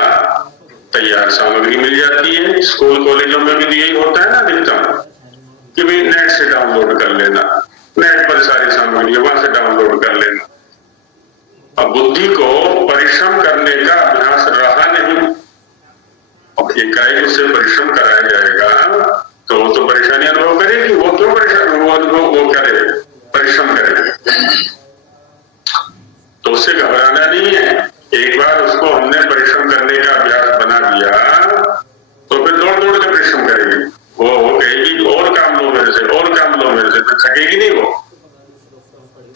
तैयार सामग्री मिल जाती है। स्कूल कॉलेजों में भी यही होता है ना अधिकतम, कि भाई नेट से डाउनलोड कर लेना, नेट पर सारी सामग्री वहां से डाउनलोड कर लेना। अब बुद्धि को परिश्रम करने का अभ्यास रहा नहीं। अब एकाएक उससे परिश्रम कराया जाएगा तो वो तो परेशानी अनुभव करेगी। वो क्यों परेशान, वो करे, परिश्रम करे, तो उससे घबराना नहीं है। एक बार उसको हमने परिश्रम करने का अभ्यास बना दिया तो फिर दौड़ दौड़ के परिश्रम करेगी। वो कहेगी और काम लो मेरे से, और काम लो मेरे से, तो थकेगी नहीं वो,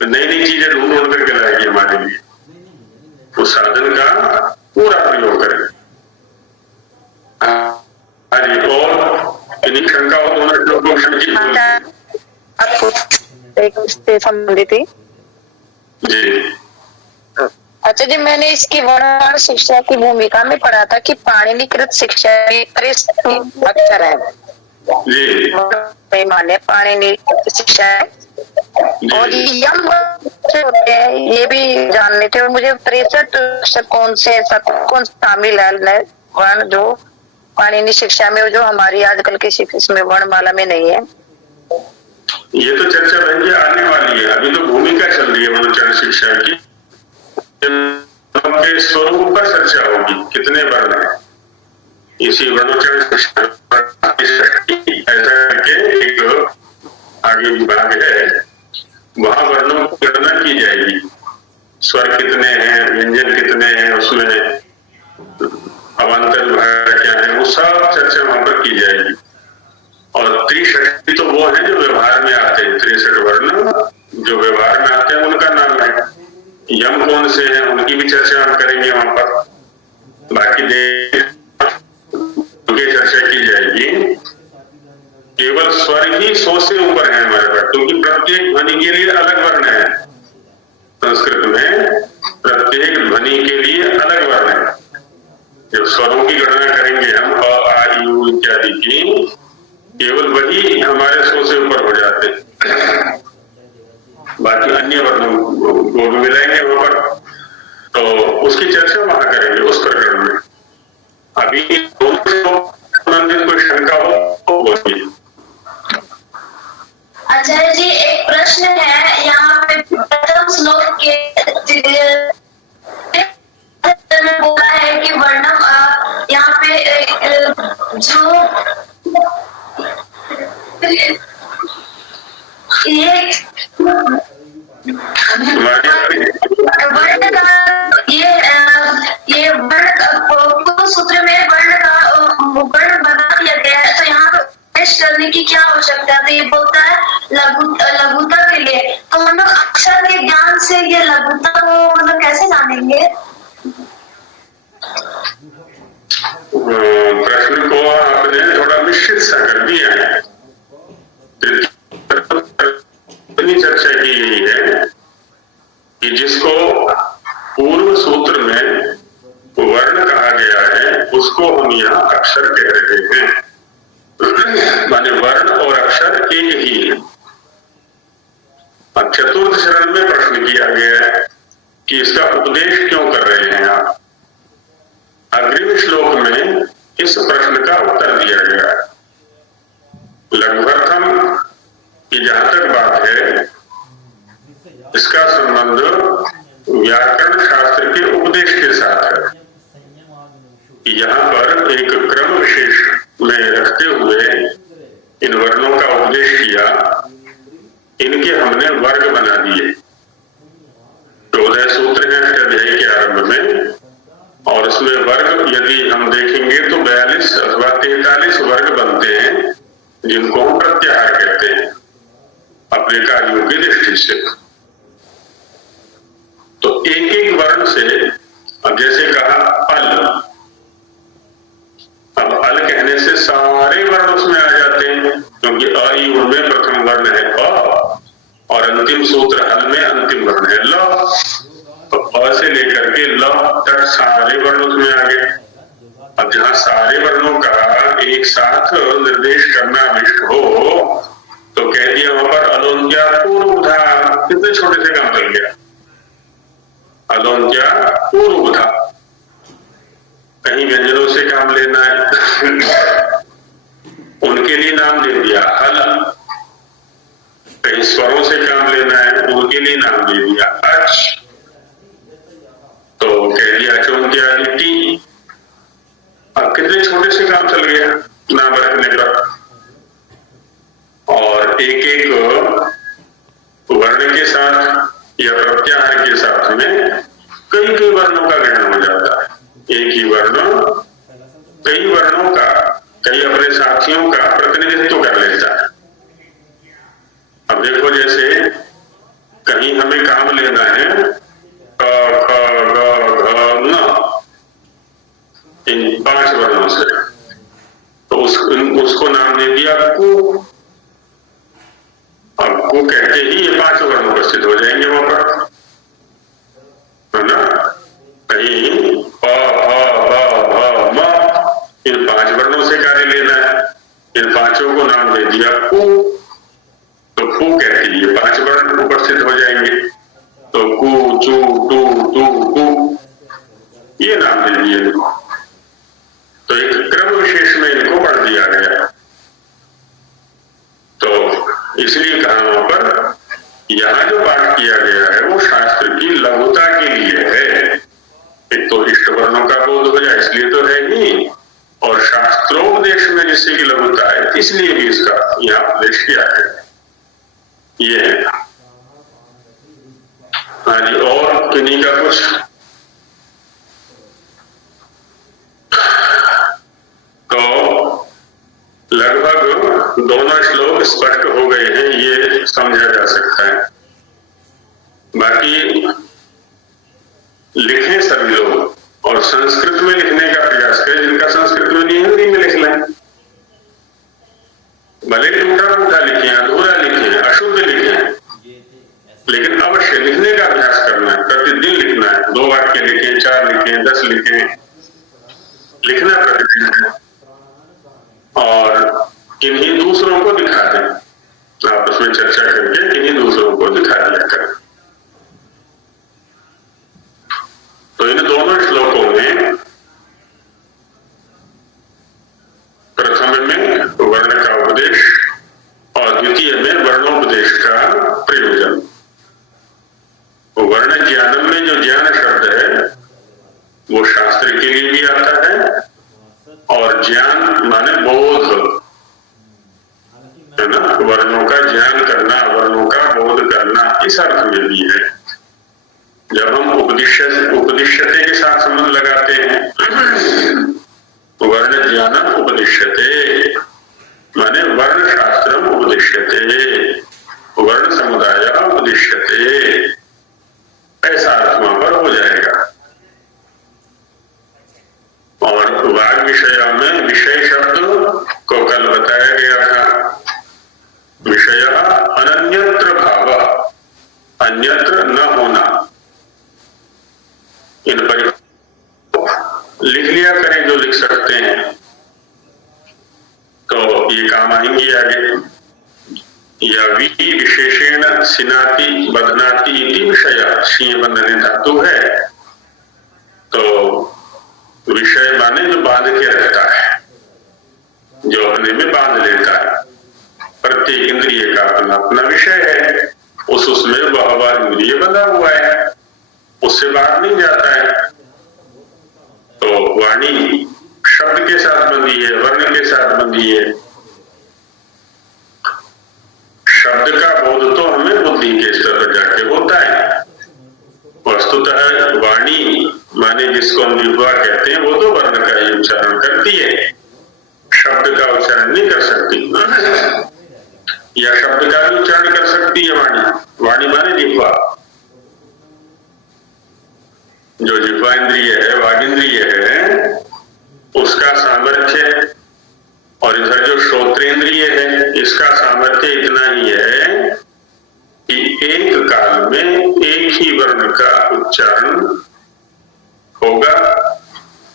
तो नई नई चीजें ढूंढ ढूंढ करके लाएगी हमारे लिए। उस साधन का पूरा प्रयोग करें। और यदि शंका हो तो लोगों से संबंधित थी जी। अच्छा जी, मैंने इसकी वर्णमाला शिक्षा की भूमिका में पढ़ा था कि पाणिनिकृत शिक्षा में अक्षर है जी, माने पाणिनि शिक्षा है, और यम होते हैं ये भी जानने थे। और मुझे 63 कौन से शामिल है वर्ण जो पाणिनि शिक्षा में, जो हमारी आजकल की इसमें वर्णमाला में नहीं है। ये तो चर्चा बहन जी आने वाली है, अभी तो भूमिका चल रही है वर्ण शिक्षा की। के स्वरूप पर चर्चा होगी, कितने वर्ण है इसी वर्णोच्चारण शिक्षा। ऐसा करके एक आगे विभाग है, वहां वर्णों की गणना की जाएगी, स्वर कितने हैं, व्यंजन कितने हैं, उसमें अवान्तर विभाग क्या है, वो सब चर्चा वहां पर की जाएगी। और त्रिषष्टि तो वो है जो व्यवहार में आते हैं, 63 वर्ण जो व्यवहार में आते हैं उनका नाम है। यम कौन से हैं उनकी भी चर्चा हम करेंगे वहां पर। बाकी चर्चा की जाएगी। केवल स्वर ही 100 से ऊपर है हमारे पास, क्योंकि प्रत्येक ध्वनि के लिए अलग वर्ण है। संस्कृत में प्रत्येक ध्वनि के लिए अलग वर्ण है। जब स्वरों की गणना करेंगे हम अ आ इ उ इत्यादि की, केवल वही हमारे 100 से ऊपर हो जाते हैं। बाकी अन्य वर्णों को भी मिलाएंगे वहां पर, तो उसकी चर्चा वहां करेंगे उस प्रकरण में। अभी दोनों से संबंधित कोई शंका हो तो बोलिए। आचार्य जी, एक प्रश्न है यहाँ पे प्रथम श्लोक के बोला है कि वर्णम यहाँ पे जो ये वर्ण का ये वर्ण सूत्र में वर्ण का वर्ण बना दिया गया है, तो यहाँ पे करने की क्या आवश्यकता है? तो ये बोलता है लघुता के लिए, तो हम लोग अक्षर के ज्ञान से ये लघुता को मतलब कैसे जानेंगे? प्रश्न को आपने थोड़ा निश्चित सा कर दिया है। इतनी चर्चा की गई है कि जिसको पूर्व सूत्र में वर्ण कहा गया है उसको हम यहाँ अक्षर कह रहे हैं। माने वर्ण और अक्षर एक ही है। अब चतुर्थ चरण में प्रश्न किया गया है कि इसका उपदेश क्यों कर रहे हैं आप। अग्रिम श्लोक में इस प्रश्न का उत्तर दिया गया। लगभग कि जहां तक बात है इसका संबंध व्याकरण शास्त्र के उपदेश के साथ है कि यहाँ पर एक क्रम विशेष में रखते हुए इन वर्णों का उपदेश किया, इनके हमने वर्ग बना दिए। 14 सूत्र हैं अष्टाध्यायी के आरंभ में, और उसमें वर्ग यदि हम देखेंगे तो 42 अथवा 43 वर्ग बनते हैं, जिनको हम प्रत्याहार कहते हैं अपने कार्यों की दृष्टि से। तो एक एक वर्ण से, अब जैसे कहा अल, अब अल कहने से सारे वर्ण उसमें आ जाते हैं, क्योंकि अ ई उनमें प्रथम वर्ण है अ, और अंतिम सूत्र हल में अंतिम वर्ण है ल। तो अ से लेकर के ल तक सारे वर्ण उसमें आ गए। अब जहां सारे वर्णों का एक साथ निर्देश करना अभिष्ट हो, तो कह दिया वहां पर अलोन्त्या पूर्वधा, कितने छोटे से काम चल गया। अलोन्त्या पूर्वधा, कहीं व्यंजनों से काम लेना है उनके लिए नाम दे दिया हल, कहीं स्वरों से काम लेना है उनके लिए नाम दे दिया अच, तो कह दिया चौंत्या टी। अब कितने छोटे से काम चल गया नाम रखने पर। और एक एक वर्ण के साथ या प्रत्याहार के साथ में कई कई वर्णों का ग्रहण हो जाता है। एक ही वर्ण कई वर्णों का, कई अपने साथियों का प्रतिनिधित्व कर लेता है। अब देखो जैसे कहीं हमें काम लेना है क ख ग घ न, इन 5 वर्णों से, तो उसको नाम दे दिया कु। अब कु कहते ही ये 5 वर्ण उपस्थित हो जाएंगे वहां पर, है ना। कहीं प ह भ म, इन 5 वर्णों से कार्य लेना है, इन 5 को नाम दे दिया कु, तो कु कहते ही ये 5 वर्ण उपस्थित हो जाएंगे। तो कु चू टू टू कु, ये नाम दे दिए इनको। तो एक क्रम विशेष में इनको पढ़ दिया गया। तो इसलिए कहा वहां पर यहां जो पाठ किया गया है वो शास्त्र की लघुता के लिए है। एक तो इष्ट वर्णों का बोध हो जाए इसलिए तो है ही, और शास्त्रोपदेश में जिससे की लघुता है इसलिए भी इसका यहाँ उपदेश किया है। ये है। हाँ जी, और किन्हीं का कुछ? तो लगभग दोनों श्लोक स्पष्ट हो गए हैं, ये समझा जा सकता है। बाकी लिखें सभी लोग, और संस्कृत में लिखने का प्रयास करें। जिनका संस्कृत में नहीं, हिंदी में लिख लें। भले टूटा फूटा लिखें, अधूरा लिखें, अशुद्ध लिखें, लेकिन अवश्य लिखने का अभ्यास करना है। प्रतिदिन लिखना है। 2 वाक्य लिखें, 4 लिखें, 10 लिखें, लिखना प्रतिदिन है। और इन्हीं दूसरों को दिखा दें, आपस में चर्चा करके इन्हीं दूसरों को दिखा दिया करें। तो इन दोनों श्लोकों में प्रथम में वर्ण का उपदेश और द्वितीय में वर्णोपदेश का प्रयोजन। वर्ण ज्ञानम में जो ज्ञान शब्द है वो शास्त्र के लिए भी आता है, और ज्ञान माने बोध, है ना। वर्णों का ज्ञान करना, वर्णों का बोध करना, इस अर्थ में भी है। जब हम उपदिश्यते के साथ संबंध लगाते हैं, वर्ण ज्ञानम उपदिश्यते माने वर्ण शास्त्रम उपदिश्यते, वर्ण समुदाय उपदिश्यते, ऐसा अर्थ वहां पर हो जाएगा। और वाग विषय में विषय शब्द को कल बताया गया था। विषय अनन्यत्र भाव, अन्यत्र न होना। इन पर लिख लिया करें जो लिख सकते हैं, तो ये काम आएंगे आगे। या विशेषेण सिनाति बदनाति इति विषय, शीय बंधने धातु है, तो विषय माने जो बांध के रखता है। अपने में बांध लेता है। प्रत्येक इंद्रिय का अपना अपना विषय है, उसमें वह इंद्रिय बंधा हुआ है, उससे बाहर नहीं जाता है। तो वाणी शब्द के साथ बंधी है, वर्ण के साथ बंधी है। शब्द का बोध तो हमें बुद्धि के स्तर पर जाके होता है। वस्तुतः वाणी माने जिसको हम जिह्वा कहते हैं, वो तो वर्ण का ही उच्चारण करती है, शब्द का उच्चारण नहीं कर सकती। या शब्द का भी उच्चारण कर सकती है वाणी। वाणी माने जिह्वा, जो जिह्वा इंद्रिय है, वाग इंद्रिय है, उसका सामर्थ्य, और इधर जो श्रोत्रेंद्रिय है, इसका सामर्थ्य इतना ही है कि एक काल में एक ही वर्ण का उच्चारण होगा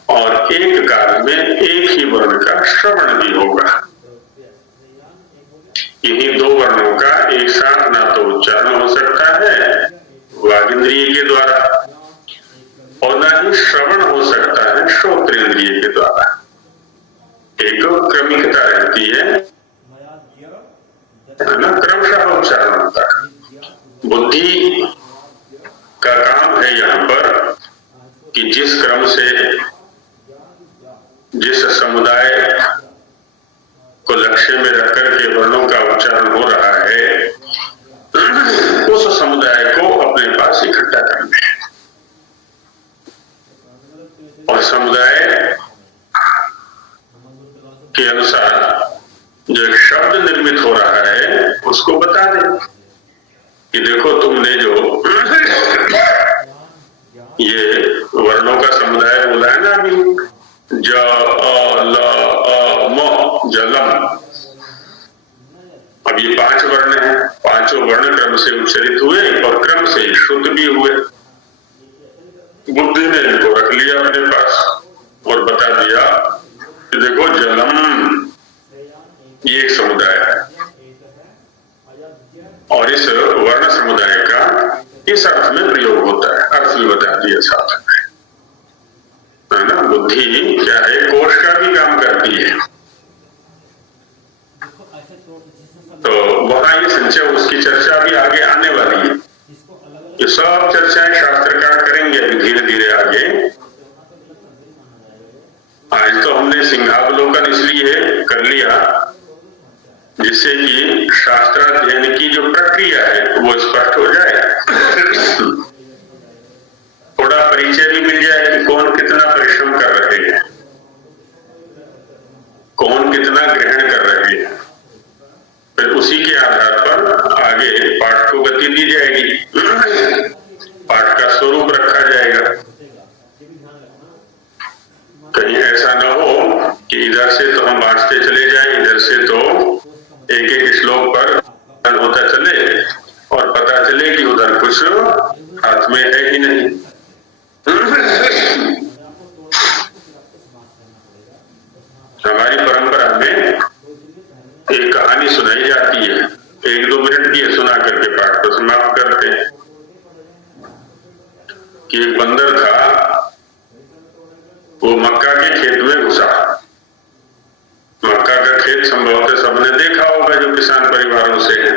और एक काल में एक ही वर्ण का श्रवण भी होगा। इन्हीं दो वर्णों का एक साथ ना तो उच्चारण हो सकता है वाग इंद्रिय के द्वारा, और ना ही श्रवण हो सकता है श्रोत्रेंद्रिय के द्वारा। एक क्रमिकता रहती है ना, क्रमशः उच्चारण होता है। बुद्धि का काम है यहाँ पर कि जिस क्रम से जिस समुदाय को लक्ष्य में रखकर के वर्णों का उच्चारण हो रहा है, उस समुदाय को अपने पास इकट्ठा करना है। और समुदाय के अनुसार जो एक शब्द निर्मित हो रहा है, उसको बता दें कि देखो तुमने जो ये वर्णों का समुदाय बोला है ना अभी, ज ल म जलम, अब ये 5 वर्ण हैं, पांचों वर्ण क्रम से उच्चरित हुए और क्रम से शुद्ध भी हुए। बुद्धि ने इनको रख लिया अपने पास और बता दिया कि देखो जलम ये एक समुदाय है, और इस वर्ण समुदाय का इस अर्थ में प्रयोग होता है, अर्थ भी बता दिया साथ में, है ना। बुद्धि क्या है, कोश का भी काम करती है। तो वहां ये संचय, उसकी चर्चा भी आगे आने वाली है। ये सब चर्चाएं शास्त्रकार करेंगे अभी धीरे धीरे आगे। आज तो हमने सिंहावलोकन इसलिए कर लिया जिससे कि शास्त्राध्ययन की जो प्रक्रिया है वो स्पष्ट हो जाए, थोड़ा परिचय भी मिल जाए कि कौन कितना परिश्रम कर रहे हैं, कौन कितना ग्रहण कर रहे हैं। फिर उसी के आधार पर आगे पाठ को गति दी जाएगी, पाठ का स्वरूप रखा जाएगा। कहीं ऐसा न हो कि इधर से तो हम बांटते चले जाएं, इधर से तो एक एक श्लोक पर होता चले और पता चले कि उधर कुछ हाथ में है ही नहीं। हमारी परंपरा में एक कहानी सुनाई जाती है, 1-2 मिनट की सुना करके पाठ को समाप्त करते हैं कि एक बंदर था, वो मक्का के खेत में घुसा। मक्का का खेत संभवतः सबने देखा होगा जो किसान परिवारों से है।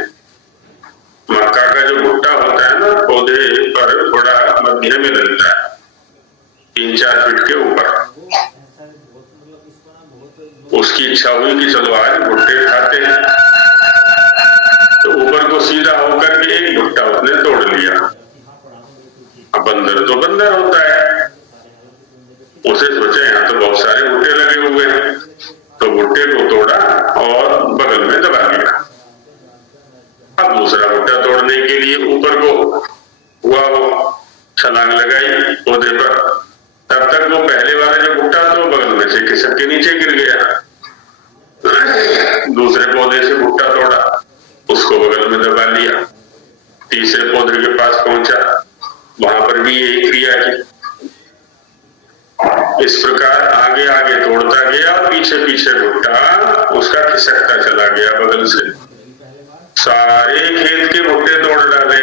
मक्का का जो भुट्टा होता है ना, पौधे पर थोड़ा मध्य में लगता है, 3-4 फीट के ऊपर। उसकी इच्छा हुई कि चलो आज भुट्टे खाते हैं, तो ऊपर को सीधा होकर के एक भुट्टा उसने तोड़ लिया। अब बंदर तो बंदर होता है, उसे सोचा यहाँ तो बहुत सारे भुट्टे लगे हुए हैं, तो भुट्टे को तोड़ा और बगल में दबा दिया। अब दूसरा भुट्टा तोड़ने के लिए ऊपर को हुआ, वो छलांग लगाई पौधे पर, तब तक वो पहले वाला जो भुट्टा था वो बगल में से खिसक के नीचे गिर गया। दूसरे पौधे से भुट्टा तोड़ा, उसको बगल में दबा लिया। तीसरे पौधे के पास पहुंचा, वहां पर भी यही क्रिया की। इस प्रकार आगे आगे तोड़ता गया और पीछे पीछे भुट्टा उसका खिसकता चला गया बगल से। सारे खेत के भुट्टे तोड़ डाले,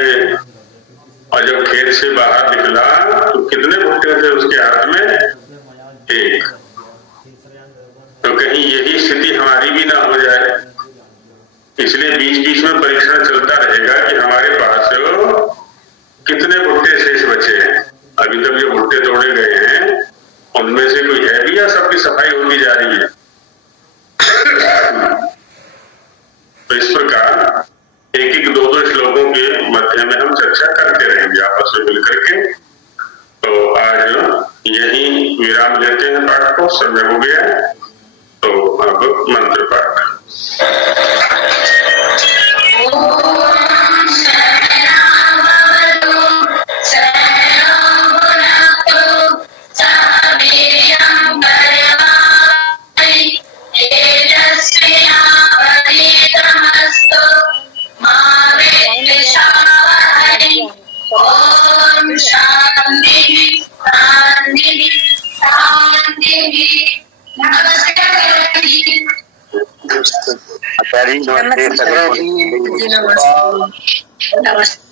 और जब खेत से बाहर निकला तो कितने भुट्टे थे उसके हाथ में? 1। तो कहीं यही स्थिति हमारी भी ना तो इस प्रकार एक एक दो दो श्लोकों के मध्य में हम चर्चा करते रहेंगे आपस में मिलकर के। तो आज यही विराम लेते हैं पाठ को, समय हो गया है। तो अब मंत्र पाठ। ओम शांति शांति शांति। आचार्य नमस्ते। नमस्ते।